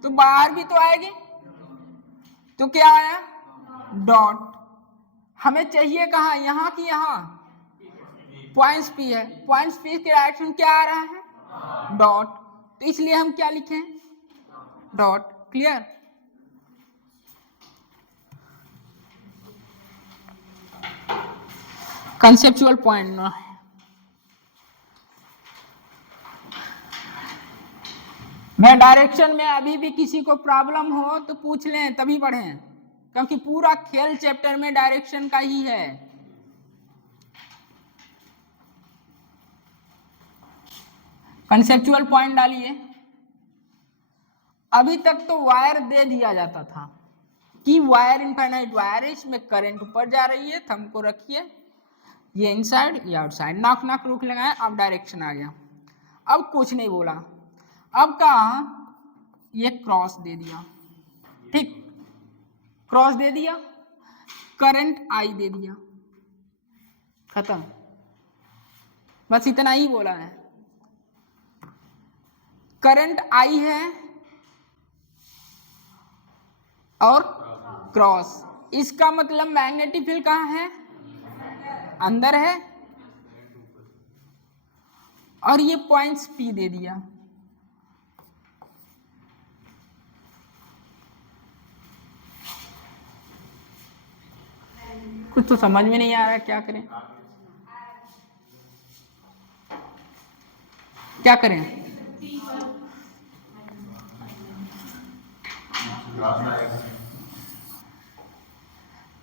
तो बाहर भी तो आएगी, तो क्या आया, डॉट। हमें चाहिए कहाँ, यहाँ की यहाँ, पॉइंट्स पी है, पॉइंट्स पी के डायरेक्शन क्या आ रहा है, डॉट, तो इसलिए हम क्या लिखें, डॉट। क्लियर? कंसेप्चुअल पॉइंट ना, मैं डायरेक्शन में अभी भी किसी को प्रॉब्लम हो तो पूछ लें तभी पढ़ें, क्योंकि पूरा खेल चैप्टर में डायरेक्शन का ही है। कंसेप्चुअल पॉइंट डालिए। अभी तक तो वायर दे दिया जाता था कि वायर इनफाइनाइट वायर है, इसमें करंट ऊपर जा रही है, थंब को रखिए, ये इनसाइड ये आउटसाइड, नाक नाक रुक लगाए, अब डायरेक्शन आ गया। अब कुछ नहीं बोला, अब कहा ये क्रॉस दे दिया, ठीक, क्रॉस दे दिया, करंट आई दे दिया, खत्म, बस इतना ही बोला है। करंट आई है और क्रॉस, इसका मतलब मैग्नेटिक फील्ड कहाँ है, अंदर है, और ये पॉइंट्स पी दे दिया। कुछ तो समझ में नहीं आ रहा है, क्या करें, क्या करें?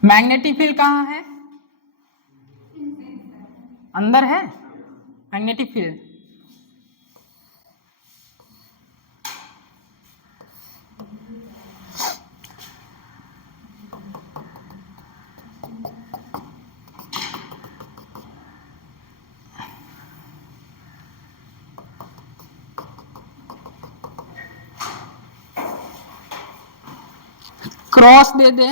मैग्नेटिक फील्ड कहाँ है, अंदर है मैग्नेटिक फील्ड, क्रॉस दे दे,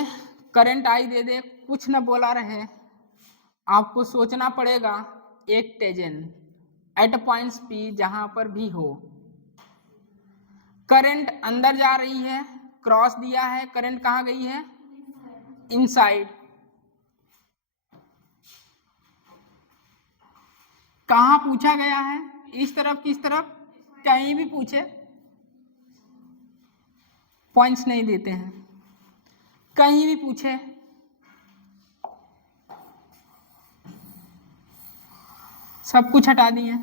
करंट आई दे दे, कुछ न बोला रहे, आपको सोचना पड़ेगा एक टेंजेंट एट पॉइंट्स पी जहां पर भी हो, करंट अंदर जा रही है, क्रॉस दिया है, करंट कहां गई है, इनसाइड। कहां पूछा गया है, इस तरफ किस तरफ, कहीं भी पूछे, पॉइंट्स नहीं देते हैं, कहीं भी पूछे, सब कुछ हटा दिए।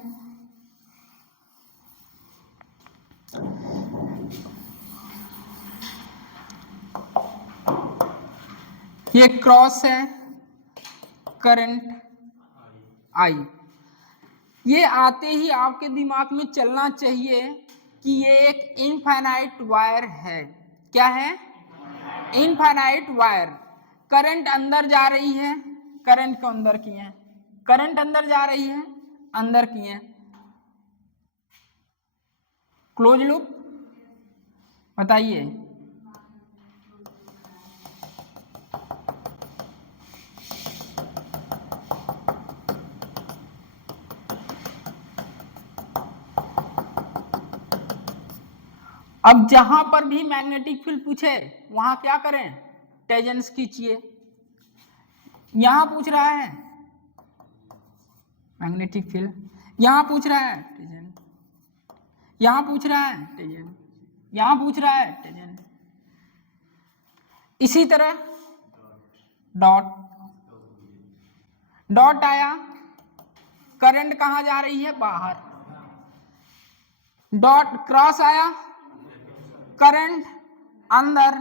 ये क्रॉस है, करंट आई, ये आते ही आपके दिमाग में चलना चाहिए कि ये एक इनफाइनाइट वायर है। क्या है, इनफाइनाइट वायर, करंट अंदर जा रही है, करंट को अंदर किए, करंट अंदर जा रही है, अंदर किए, क्लोज लूप। बताइए, अब जहां पर भी मैग्नेटिक फील्ड पूछे वहां क्या करें, टेंजेंट्स खींचिए। यहां पूछ रहा है मैग्नेटिक फील्ड, यहां पूछ रहा है टेंजेंट, यहां पूछ रहा है टेंजेंट, यहां पूछ रहा है टेंजेंट, इसी तरह डॉट, डॉट आया, करंट कहां जा रही है, बाहर। डॉट क्रॉस आया, करंट अंदर।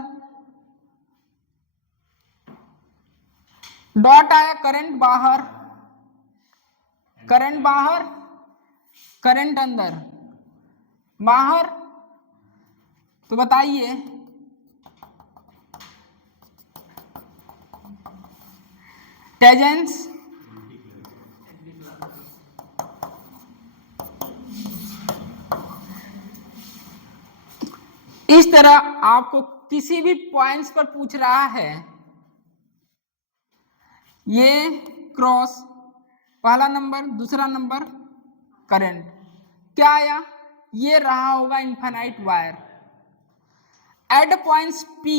डॉट आया, करंट बाहर, करंट बाहर, करंट अंदर। बाहर तो बताइए टेजेंस इस तरह आपको किसी भी पॉइंट्स पर पूछ रहा है, ये क्रॉस पहला नंबर, दूसरा नंबर करंट, क्या आया, ये रहा होगा infinite wire. At points P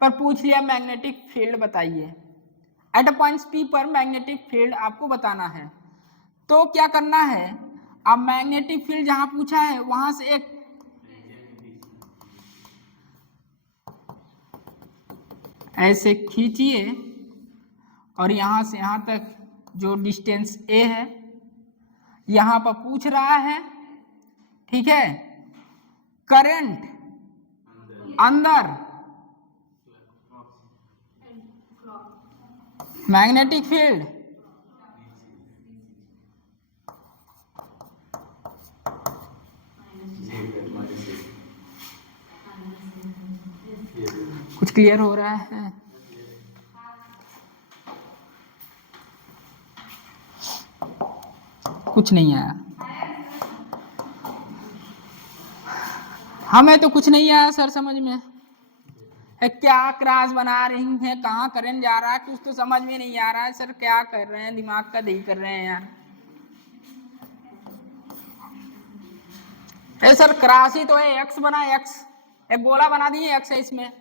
पर पूछ लिया मैग्नेटिक फील्ड बताइए। एट पॉइंट्स P पर मैग्नेटिक फील्ड आपको बताना है, तो क्या करना है, अब मैग्नेटिक फील्ड जहां पूछा है वहां से एक ऐसे खींचिए और यहां से यहां तक जो डिस्टेंस A है, यहां पर पूछ रहा है, ठीक है, करंट अंदर, मैग्नेटिक फील्ड कुछ क्लियर हो रहा है? कुछ नहीं आया, हमें तो कुछ नहीं आया सर समझ में। क्या क्रॉस बना रही है, कहाँ करंट जा रहा है, कुछ तो समझ में नहीं आ रहा है सर, क्या कर रहे हैं, दिमाग का दही कर रहे हैं यार। सर क्रॉस ही तो है, एक्स बना, एक्स एक गोला बना दिए, एक्स है इसमें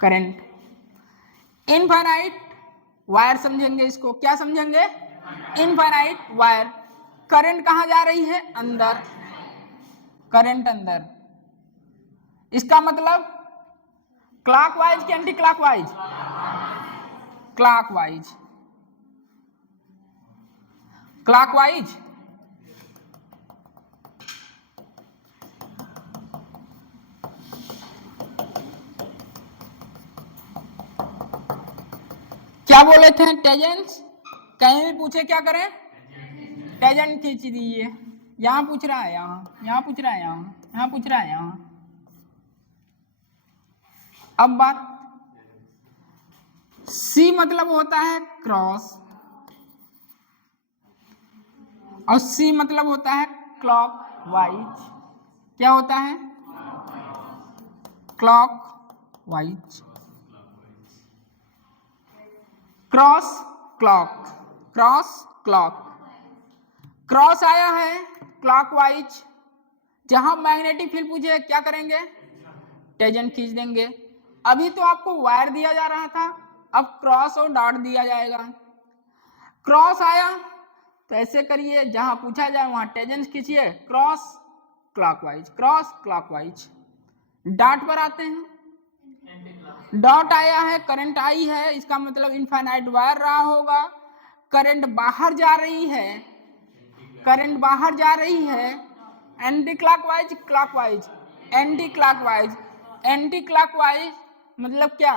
करंट। इनफाइनाइट वायर समझेंगे इसको, क्या समझेंगे, इनफाइनाइट वायर। करंट कहां जा रही है, अंदर, करंट अंदर। इसका मतलब क्लॉकवाइज कि एंटी क्लॉकवाइज, क्लॉकवाइज, क्लॉकवाइज। क्या बोले थे, टेजेंस, कहीं भी पूछे क्या करें, टेजेंट खींच दीजिए। यहां पूछ रहा है, यहां पूछ रहा है, यहां पूछ रहा है, यहां। अब बात C मतलब होता है क्रॉस और C मतलब होता है क्लॉकवाइज। क्या होता है, clockwise. Cross clock, cross clock, cross आया है क्लॉकवाइज। जहां मैग्नेटिक फील्ड पूछे क्या करेंगे, टेजेंट खींच देंगे। अभी तो आपको वायर दिया जा रहा था, अब क्रॉस और डॉट दिया जाएगा। क्रॉस आया तो ऐसे करिए, जहां पूछा जाए वहां टेजेंट खींचिए, cross clockwise, cross clockwise. Dot पर आते हैं, डॉट आया है, करंट आई है, इसका मतलब इनफाइनाइट वायर रहा होगा। करंट बाहर जा रही है, करंट बाहर जा रही है, anti clockwise, clockwise, anti clockwise, anti clockwise मतलब क्या,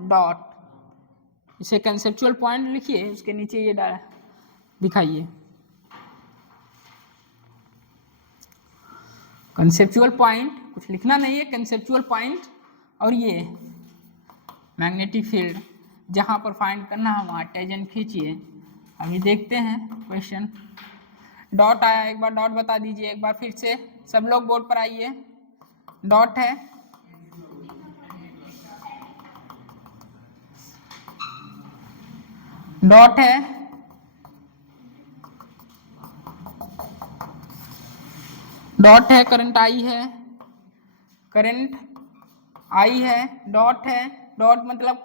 डॉट। इसे कंसेप्चुअल पॉइंट लिखिए, उसके नीचे ये दिखाइए, कंसेप्चुअल पॉइंट, कुछ लिखना नहीं है, कंसेप्चुअल पॉइंट। और ये मैग्नेटिक फील्ड जहां पर फाइंड करना है वहां टेजेंट खींचिए। अभी देखते हैं क्वेश्चन। डॉट आया, एक बार डॉट बता दीजिए, एक बार फिर से सब लोग बोर्ड पर आइए। डॉट है, डॉट है, डॉट है, करंट आई है, करंट आई है, डॉट है, डॉट मतलब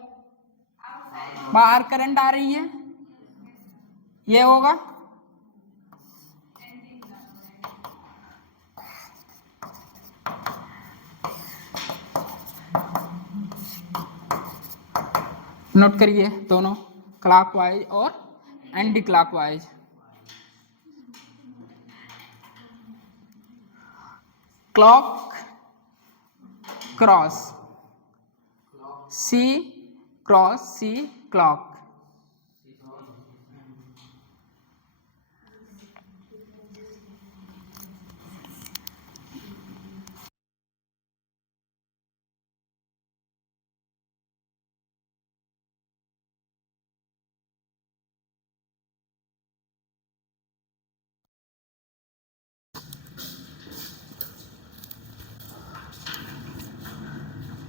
बाहर करंट आ रही है, ये होगा नोट करिए दोनों, क्लॉकवाइज और एंटी क्लॉकवाइज। क्लॉक क्रॉस सी, क्रॉस सी, क्लॉक।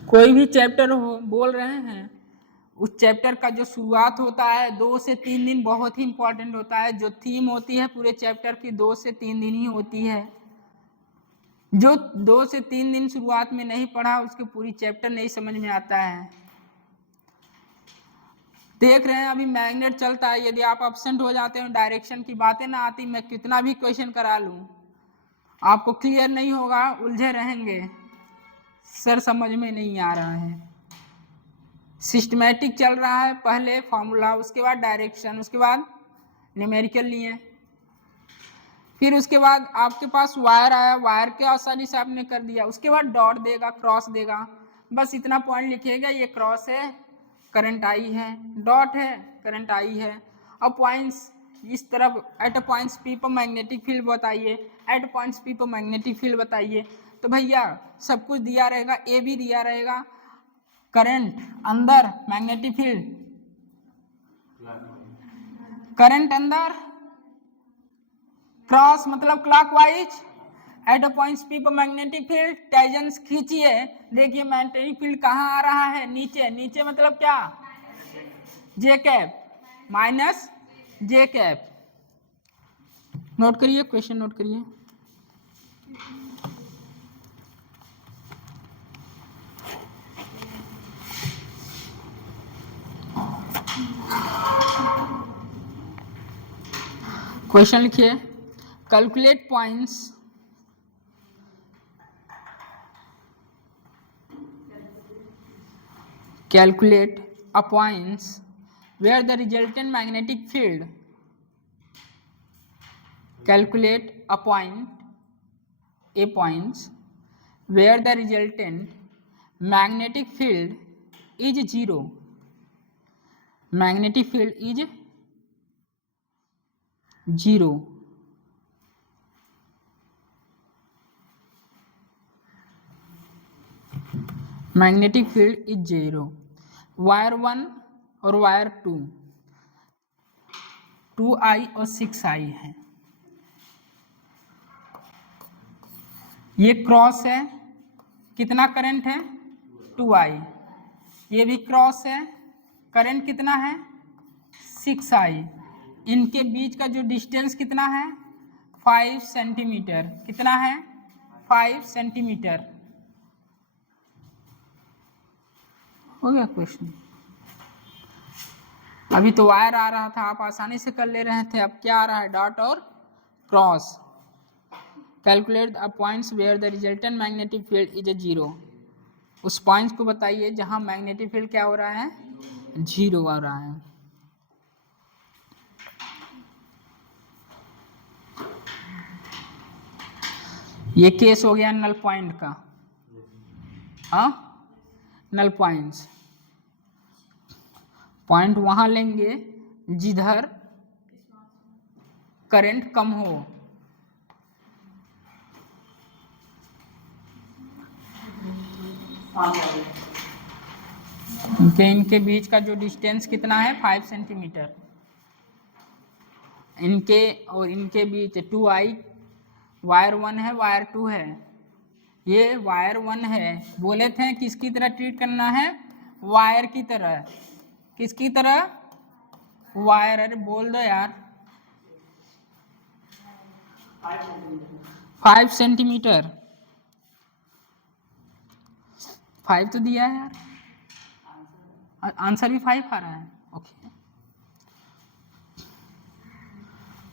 कोई भी चैप्टर हो बोल रहे हैं, उस चैप्टर का जो शुरुआत होता है 2 से 3 दिन बहुत ही इंपॉर्टेंट होता है। जो थीम होती है पूरे चैप्टर की 2 से 3 दिन ही होती है। जो 2 से 3 दिन शुरुआत में नहीं पढ़ा उसके पूरी चैप्टर नहीं समझ में आता है। देख रहे हैं अभी मैग्नेट चलता है, यदि आप एब्सेंट हो जाते हैं, डायरेक्शन की बातें ना आती, मैं कितना भी क्वेश्चन करा लूं आपको क्लियर नहीं होगा, उलझे रहेंगे, सर समझ में नहीं आ रहा है। सिस्टमैटिक चल रहा है, पहले फॉर्मूला, उसके बाद डायरेक्शन, उसके बाद न्यूमेरिकल लिए, फिर उसके बाद आपके पास वायर आया, वायर के आसानी से आपने कर दिया, उसके बाद डॉट देगा, क्रॉस देगा, बस इतना पॉइंट लिखिएगा, ये क्रॉस है, करंट आई है, डॉट है, करंट आई है। अब पॉइंट्स इस तरफ, एट पॉइंट्स पी पर मैग्नेटिक फील्ड बताइए, एट पॉइंट्स पी पर मैग्नेटिक फील्ड बताइए। तो भैया सब कुछ दिया रहेगा, ए भी दिया रहेगा, करंट अंदर, मैग्नेटिक फील्ड, करंट अंदर, क्रॉस मतलब क्लॉकवाइज, एट पॉइंट्स पी पर मैग्नेटिक फील्ड, टेंजेंस खींचिए, देखिए मैग्नेटिक फील्ड कहाँ आ रहा है, नीचे, नीचे मतलब क्या, जे कैप, माइनस जे कैप। नोट करिए, क्वेश्चन नोट करिए। क्वेश्चन लिखिए, calculate points calculate a points where the resultant magnetic field, calculate a points where the resultant magnetic field is 0, magnetic field is 0, magnetic field is 0। Wire 1 और wire 2, 2i और 6i है, ये cross है, कितना current है, 2i, ये भी cross है, करंट कितना है, 6i, इनके बीच का जो डिस्टेंस कितना है, 5 सेंटीमीटर, कितना है, 5 सेंटीमीटर। हो गया क्वेश्चन। अभी तो वायर आ रहा था, आप आसानी से कर ले रहे थे, अब क्या आ रहा है, डॉट और cross. Calculate the points where the resultant magnetic field is 0, उस पॉइंट्स को बताइए जहां मैग्नेटिक फील्ड क्या हो रहा है, 0 हो रहा है। ये केस हो गया नल पॉइंट का, हाँ, नल पॉइंट्स, पॉइंट वहां लेंगे जिधर करंट कम हो, इनके बीच का जो डिस्टेंस कितना है, 5 सेंटीमीटर, इनके और इनके बीच 2i, वायर 1 है, वायर 2 है, ये वायर 1 है, बोले थे किसकी तरह ट्रीट करना है, वायर की तरह, किसकी तरह, वायर, अरे बोल दो यार, 5 सेंटीमीटर, 5 तो दिया है यार, आंसर भी 5 आ रहा है, ओके।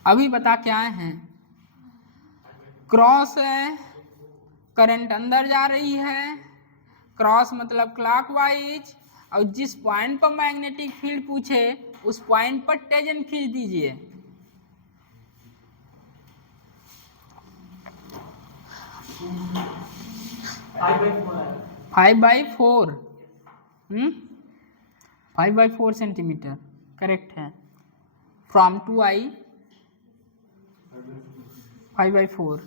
अभी बता क्या है, क्रॉस है, करंट अंदर जा रही है, क्रॉस मतलब क्लॉकवाइज, और जिस पॉइंट पर मैग्नेटिक फील्ड पूछे उस पॉइंट पर टेंजेंट खींच दीजिए। Five by four 5/4 centimetre correct है। From 2i 5/4।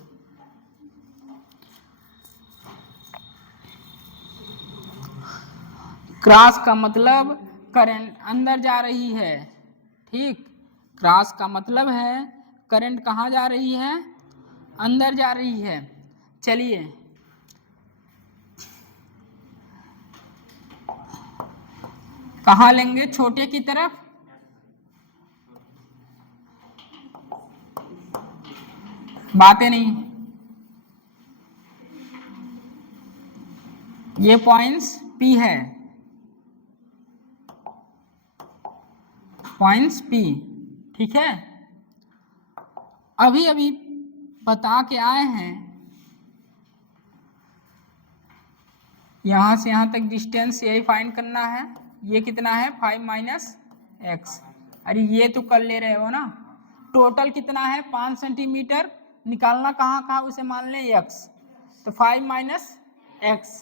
क्रॉस का मतलब करंट अंदर जा रही है, ठीक। क्रॉस का मतलब है करंट कहाँ जा रही है, अंदर जा रही है। चलिए कहाँ लेंगे, छोटे की तरफ। बातें नहीं, ये पॉइंट्स P है, पॉइंट्स P, ठीक है। अभी अभी बता के आए हैं यहां से यहां तक डिस्टेंस यही फाइंड करना है। ये कितना है 5 - x। अरे ये तो कर ले रहे हो ना। टोटल कितना है 5 सेंटीमीटर, निकालना कहाँ कहाँ उसे मान लें x, तो 5 - x।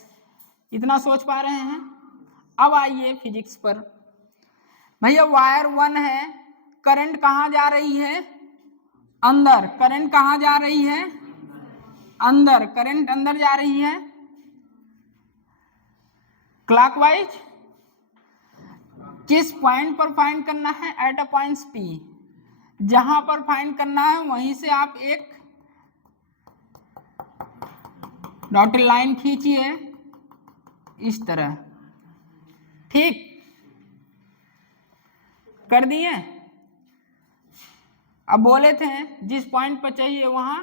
इतना सोच पा रहे हैं। अब आइए फिजिक्स पर। भैया वायर 1 है, करंट कहाँ जा रही है, अंदर। करंट कहाँ जा रही है, अंदर। करंट अंदर जा रही है क्लॉकवाइज। किस पॉइंट पर फाइंड करना है, एट अ पॉइंट P। जहां पर फाइंड करना है वहीं से आप एक डॉटेड लाइन खींचिए इस तरह, ठीक कर दिए। अब बोले थे जिस पॉइंट पर चाहिए वहां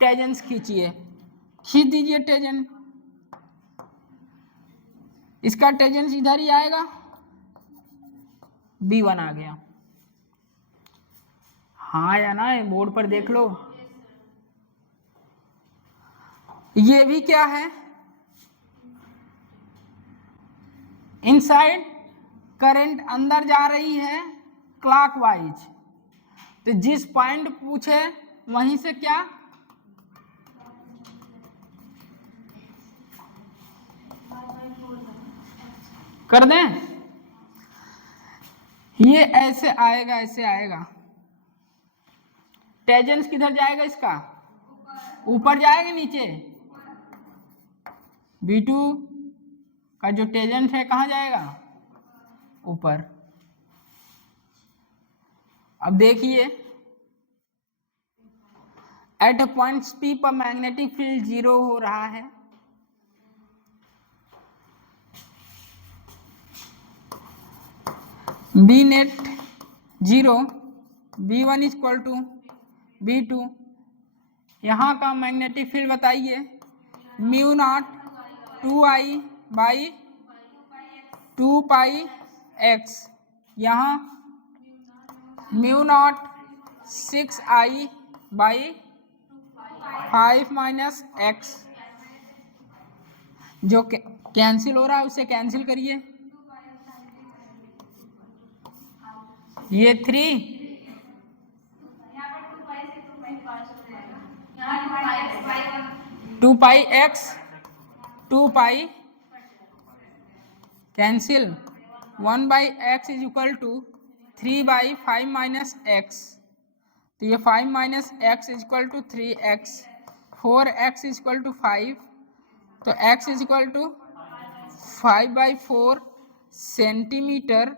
टेंजेंट खींचिए, खींच दीजिए टेंजेंट। इसका टेंजेंट इधर ही आएगा, B1 आ गया। हाँ या ना, बोर्ड पर देख लो। ये भी क्या है, इनसाइड करंट अंदर जा रही है क्लॉकवाइज। तो जिस पॉइंट पूछे वहीं से क्या कर दें। ये ऐसे आएगा, ऐसे आएगा। टेंजेंट किधर जाएगा, इसका ऊपर जाएगा, नीचे। B2 का जो टेंजेंट है कहाँ जाएगा, ऊपर। अब देखिए एट अ पॉइंट P पर मैग्नेटिक फील्ड 0 हो रहा है। B net 0, B1 equal to B2। यहाँ का मैग्नेटिक फील्ड बताइए, μ0 2i बाई 2πx। यहाँ μ0 6i बाई 5 - x। जो कैंसिल हो रहा है उसे कैंसिल करिए। ये 3 2πx 2π cancel 1/x is equal to 3/5 - x। तो ये 5 - x is equal to 3x। 4x is equal to 5। तो x is equal to 5/4 centimetre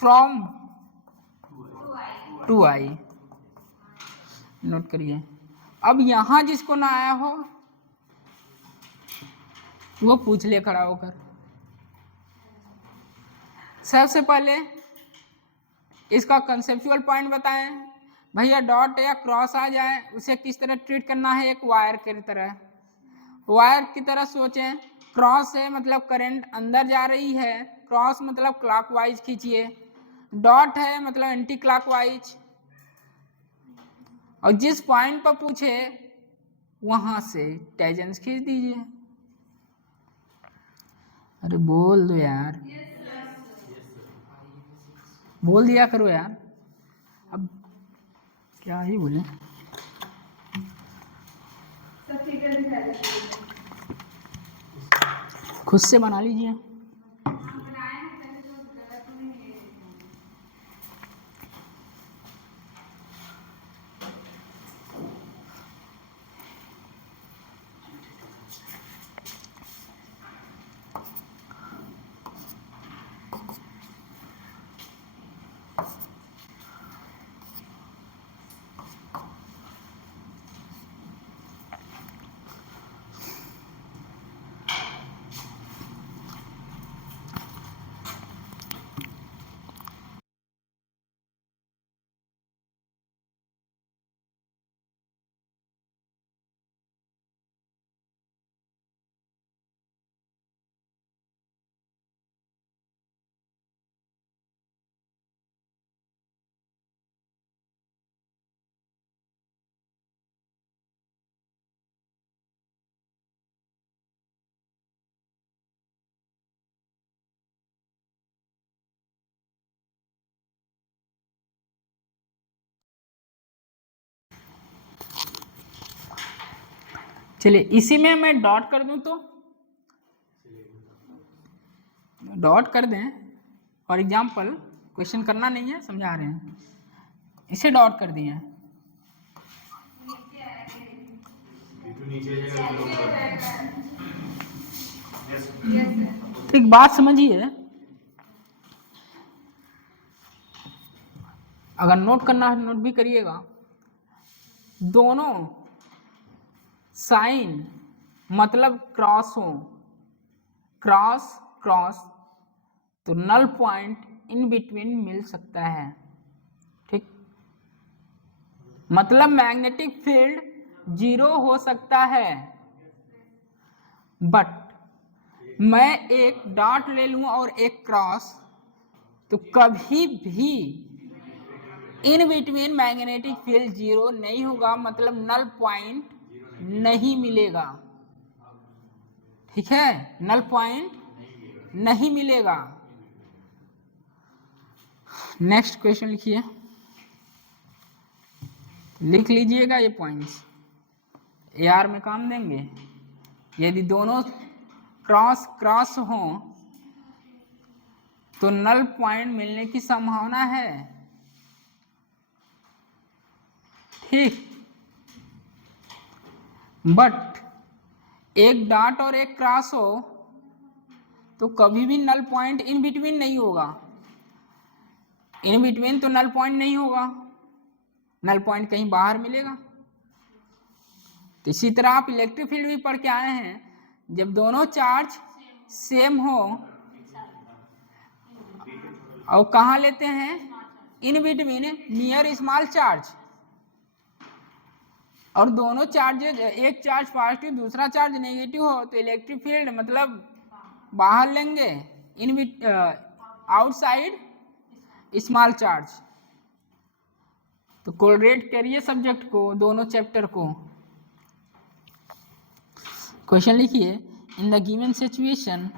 from 2i। Note करिए। अब यहां जिसको ना आया हो वो पूछ ले खड़ा होकर। सबसे पहले इसका कंसेप्चुअल पॉइंट बताएं। भैया डॉट या क्रॉस आ जाए उसे किस तरह ट्रीट करना है, एक वायर की तरह। वायर की तरह सोचें। क्रॉस है मतलब करंट अंदर जा रही है, क्रॉस मतलब क्लॉकवाइज खींचिए। डॉट है मतलब एंटी क्लॉकवाइज। और जिस पॉइंट पर पूछे वहां से टेंजेंट खींच दीजिए। अरे बोल दो यार। बोल दिया करो यार, अब क्या ही बोले। सब फिगर दिखा दीजिए। खुद से बना लीजिए। हम बनाए हैं पहले तो गलत तो नहीं है। चलिए इसी में मैं डॉट कर दूं तो डॉट कर दें। फॉर एग्जाम्पल क्वेश्चन करना नहीं है, समझा रहे हैं, इसे डॉट कर दिए। एक बात समझिए, अगर नोट करना है नोट भी करिएगा, दोनों साइन मतलब क्रॉस हो, क्रॉस क्रॉस, तो नल पॉइंट इन बिटवीन मिल सकता है। ठीक, मतलब मैग्नेटिक फील्ड 0 हो सकता है, बट मैं एक डॉट ले लूं और एक क्रॉस, तो कभी भी इन बिटवीन मैग्नेटिक फील्ड 0 नहीं होगा, मतलब नल पॉइंट नहीं मिलेगा। ठीक है, नल पॉइंट नहीं मिलेगा। नेक्स्ट क्वेश्चन लिखिए, लिख लीजिएगा ये पॉइंट्स, AR में काम देंगे। यदि दोनों क्रॉस क्रॉस हो तो नल पॉइंट मिलने की संभावना है। ठीक, बट एक डॉट और एक क्रॉस हो तो कभी भी नल पॉइंट इन बिटवीन नहीं होगा। इन बिटवीन तो नल पॉइंट नहीं होगा, नल पॉइंट कहीं बाहर मिलेगा। तो इसी तरह आप इलेक्ट्रिक फील्ड भी पढ़ के आए हैं, जब दोनों चार्ज सेम हो और कहाँ लेते हैं, in between near small charge, और दोनों चार्जेज, एक चार्ज पॉजिटिव दूसरा चार्ज नेगेटिव हो, तो इलेक्ट्रिक फील्ड मतलब बाहर लेंगे, इन आउटसाइड स्मॉल चार्ज। तो कोरिलेट करिए सब्जेक्ट को, दोनों चैप्टर को। क्वेश्चन लिखिए, in the given situation,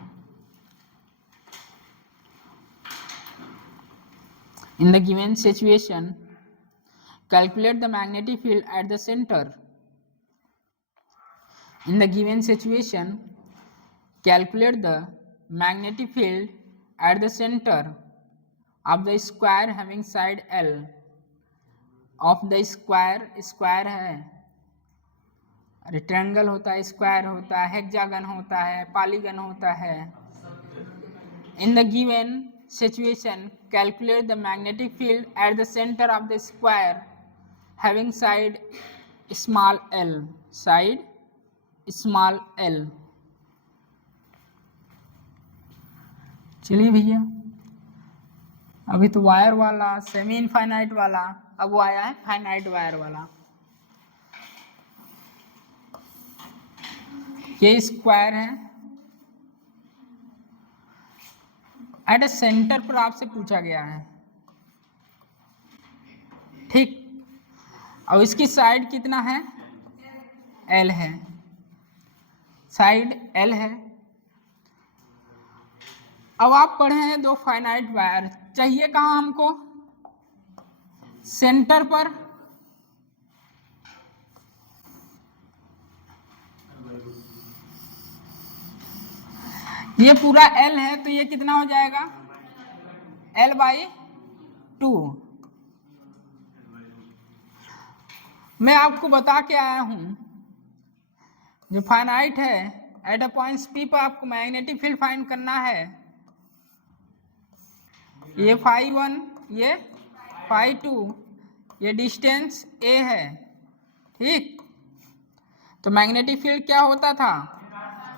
in the given situation calculate the magnetic field at the center. In the given situation calculate the magnetic field at the center of the square having side L of the square, square है, rectangle होता है, square होता है, hexagon होता है, polygon होता है। In the given situation calculate the magnetic field at the center of the square having side small l, side small l। चलिए भैया, अभी तो वायर वाला, सेमी इनफाइनाइट वाला, अब वो आया है फाइनाइट वायर वाला। ये स्क्वायर है, एट ए सेंटर पर आपसे पूछा गया है। ठीक, और इसकी साइड कितना है, L है, साइड L है। अब आप पढ़े हैं दो फाइनाइट वायर, चाहिए कहाँ हमको? सेंटर पर। ये पूरा L है तो ये कितना हो जाएगा? L/2। मैं आपको बता के आया हूं जो फाइनाइट है एट अ पॉइंट P पर आपको मैग्नेटिक फील्ड फाइंड करना है। ये φ1, ये φ2, ये डिस्टेंस a है, ठीक। तो मैग्नेटिक फील्ड क्या होता था?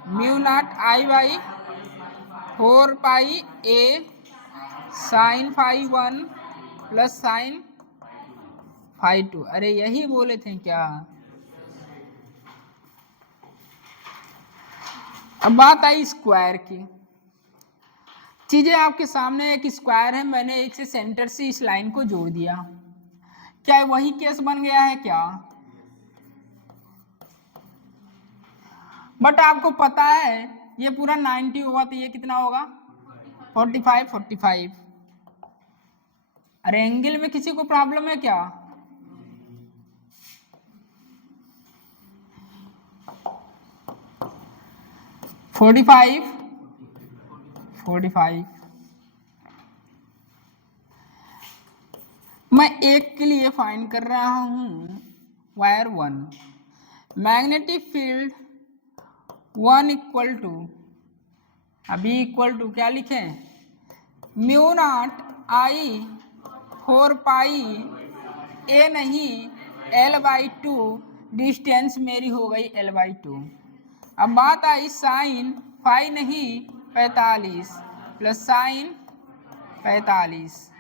μ0I/4πa sin φ1 plus sin φ2। अरे यही बोले थे क्या? अब बात आई स्क्वायर की। चीजें आपके सामने, एक स्क्वायर है, मैंने एक से सेंटर से इस लाइन को जोड़ दिया, क्या वही केस बन गया है क्या? बट आपको पता है ये पूरा 90 होगा तो ये कितना होगा? 45। अरे एंगल में किसी को प्रॉब्लम है क्या? Forty five. मैं एक के लिए फाइंड कर रहा हूं wire 1, magnetic field 1 equal to, अभी इक्वल टू क्या लिखें? μ0I/4πa नहीं L/2, डिस्टेंस मेरी हो गई L/2। अब बात आई साइन फाई नहीं 45 प्लस साइन 45।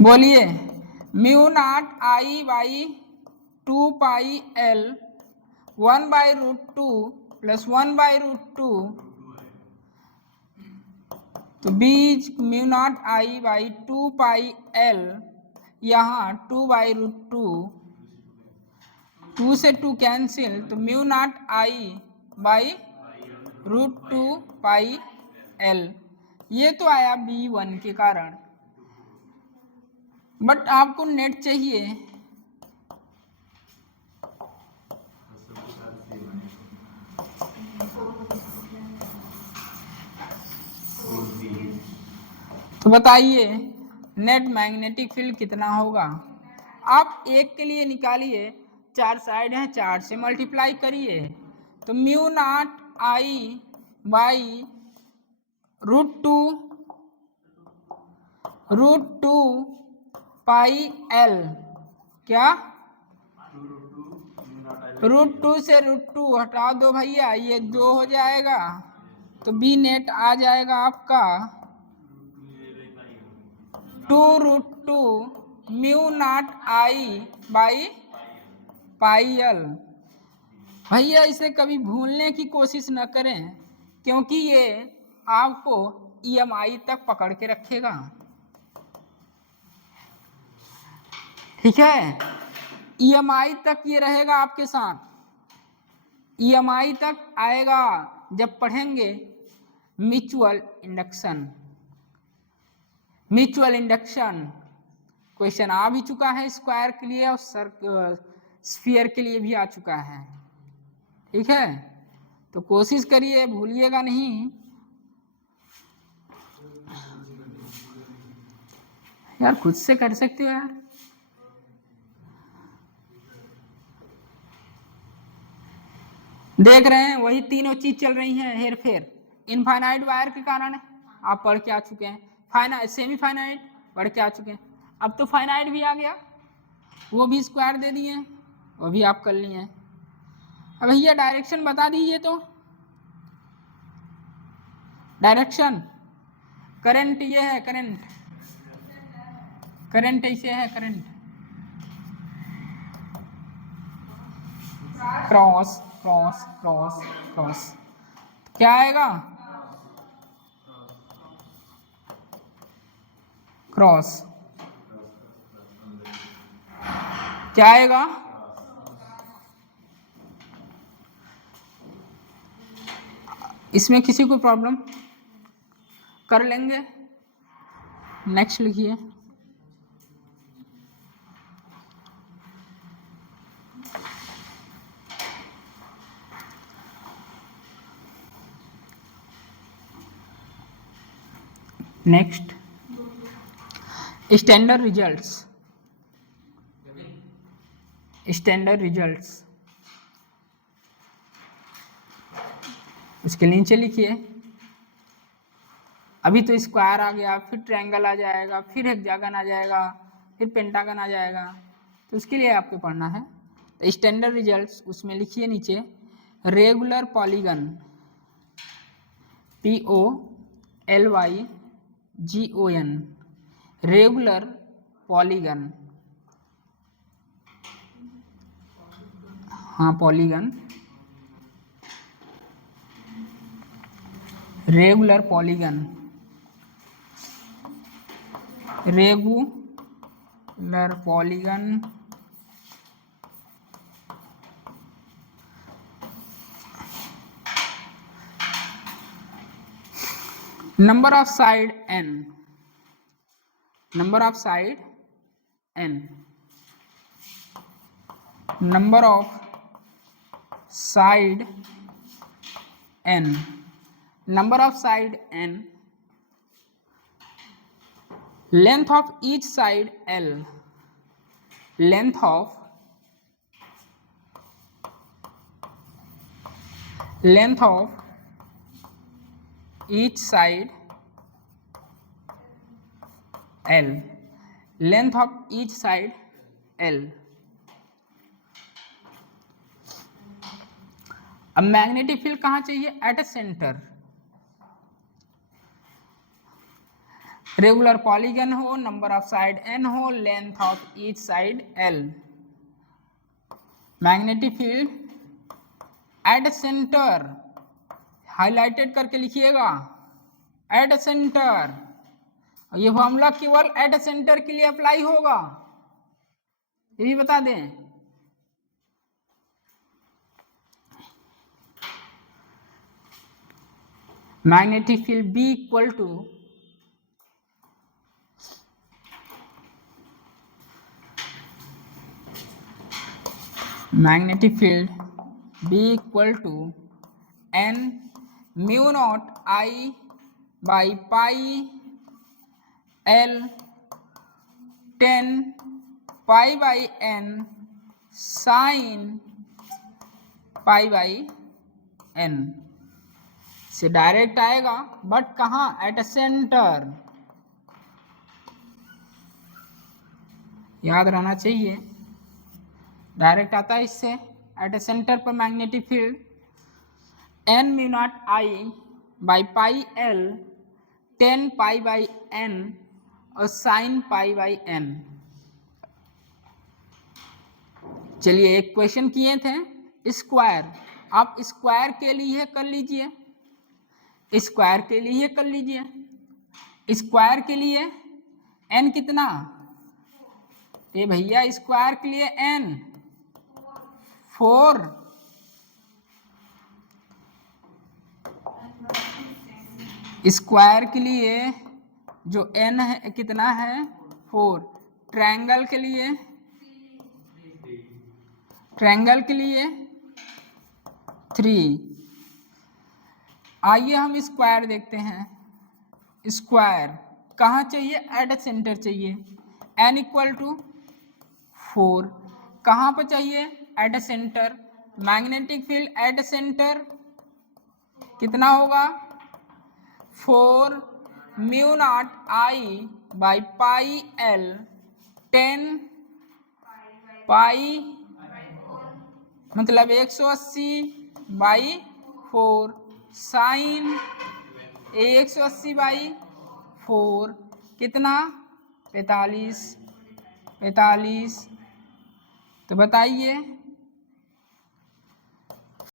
बोलिए, μ0I/2πL 1/√2 प्लस 1/√2, तो बीच μ0I/2πL यहाँ 2/√2, 2 से 2 कैंसिल, तो μ0I/√2πL। ये तो आया B1 के कारण, बट आपको नेट चाहिए। तो बताइए नेट मैग्नेटिक फील्ड कितना होगा? आप एक के लिए निकालिए, 4 साइड है, 4 से मल्टीप्लाई करिए, तो μ0I/√2πL क्या? √2 से √2 हटा दो भैया, ये 2 हो जाएगा, तो बी नेट आ जाएगा आपका 2√2 μ0I/πL। भैया इसे कभी भूलने की कोशिश न करें, क्योंकि ये आपको EMI तक पकड़ के रखेगा, ठीक है। EMI तक ये रहेगा आपके साथ, EMI तक आएगा जब पढ़ेंगे म्यूचुअल इंडक्शन। क्वेश्चन आ भी चुका है स्क्वायर के लिए और स्फीयर के लिए भी आ चुका है, ठीक है। तो कोशिश करिए, भूलिएगा नहीं। यार खुद से कर सकते हो यार। देख रहे हैं वही तीनों चीज चल रही हैं, हेर फेर। इनफाइनाइट वायर के कारण आप पढ़ के आ चुके हैं, फाइनाइट सेमी फाइनाइट पढ़ के आ चुके हैं, अब तो फाइनाइट भी आ गया, वो भी स्क्वायर दे दिए, वो भी आप कर लिए। अब भैया डायरेक्शन बता दीजिए तो। डायरेक्शन करंट ये है, करंट ऐसे है, current cross cross cross cross, क्या आएगा? क्रॉस क्या आएगा? इसमें किसी को प्रॉब्लम? कर लेंगे। नेक्स्ट लिखिए। Next standard results. Standard results उसके नीचे लिखिए। अभी तो स्क्वायर आ गया, फिर ट्रायंगल आ जाएगा, फिर हेक्सागन आ जाएगा, फिर पेंटागन आ जाएगा, तो उसके लिए आपको पढ़ना है। तो स्टैंडर्ड रिजल्ट्स उसमें लिखिए नीचे regular polygon, POLYGON, regular polygon. हाँ polygon, regular polygon, regular polygon number of side n, number of side n, number of side n, number of side n, length of each side L, length of each side L, length of each side L। अब magnetic field कहाँ चाहिए? At a centre. Regular polygon हो, number of side n हो, length of each side L। Magnetic field at a centre, highlighted करके लिखिएगा, at a centre. ये formula केवल at a centre के लिए अप्लाई होगा, ये भी बता दें। Magnetic field B equal to magnetic field B equal to n mu naught I by pi L 10 pi by n sine pi by n से डायरेक्ट आएगा, बट कहाँ? Eight a centre. याद रहना चाहिए, डायरेक्ट आता है इससे। एट ए सेंटर पर magnetic field n mu naught I by pi L 10 pi by n और साइन पाई बाई n। चलिए एक क्वेश्चन किए थे स्क्वायर, आप स्क्वायर के लिए कर लीजिए, स्क्वायर के लिए कर लीजिए। स्क्वायर के लिए n कितना? ये भैया स्क्वायर के लिए n 4, स्क्वायर के लिए जो n है कितना है? 4। ट्रायंगल के लिए, ट्रायंगल के लिए 3। आइए हम स्क्वायर देखते हैं। स्क्वायर कहाँ चाहिए? एट सेंटर चाहिए। n इक्वल टू 4 कहाँ पर चाहिए? At centre. Magnetic field at centre कितना होगा? 4 mu naught I by pi L 10 पाई मतलब 180 बाई 4 साइन 180 बाई 4 कितना? 45। तो बताइए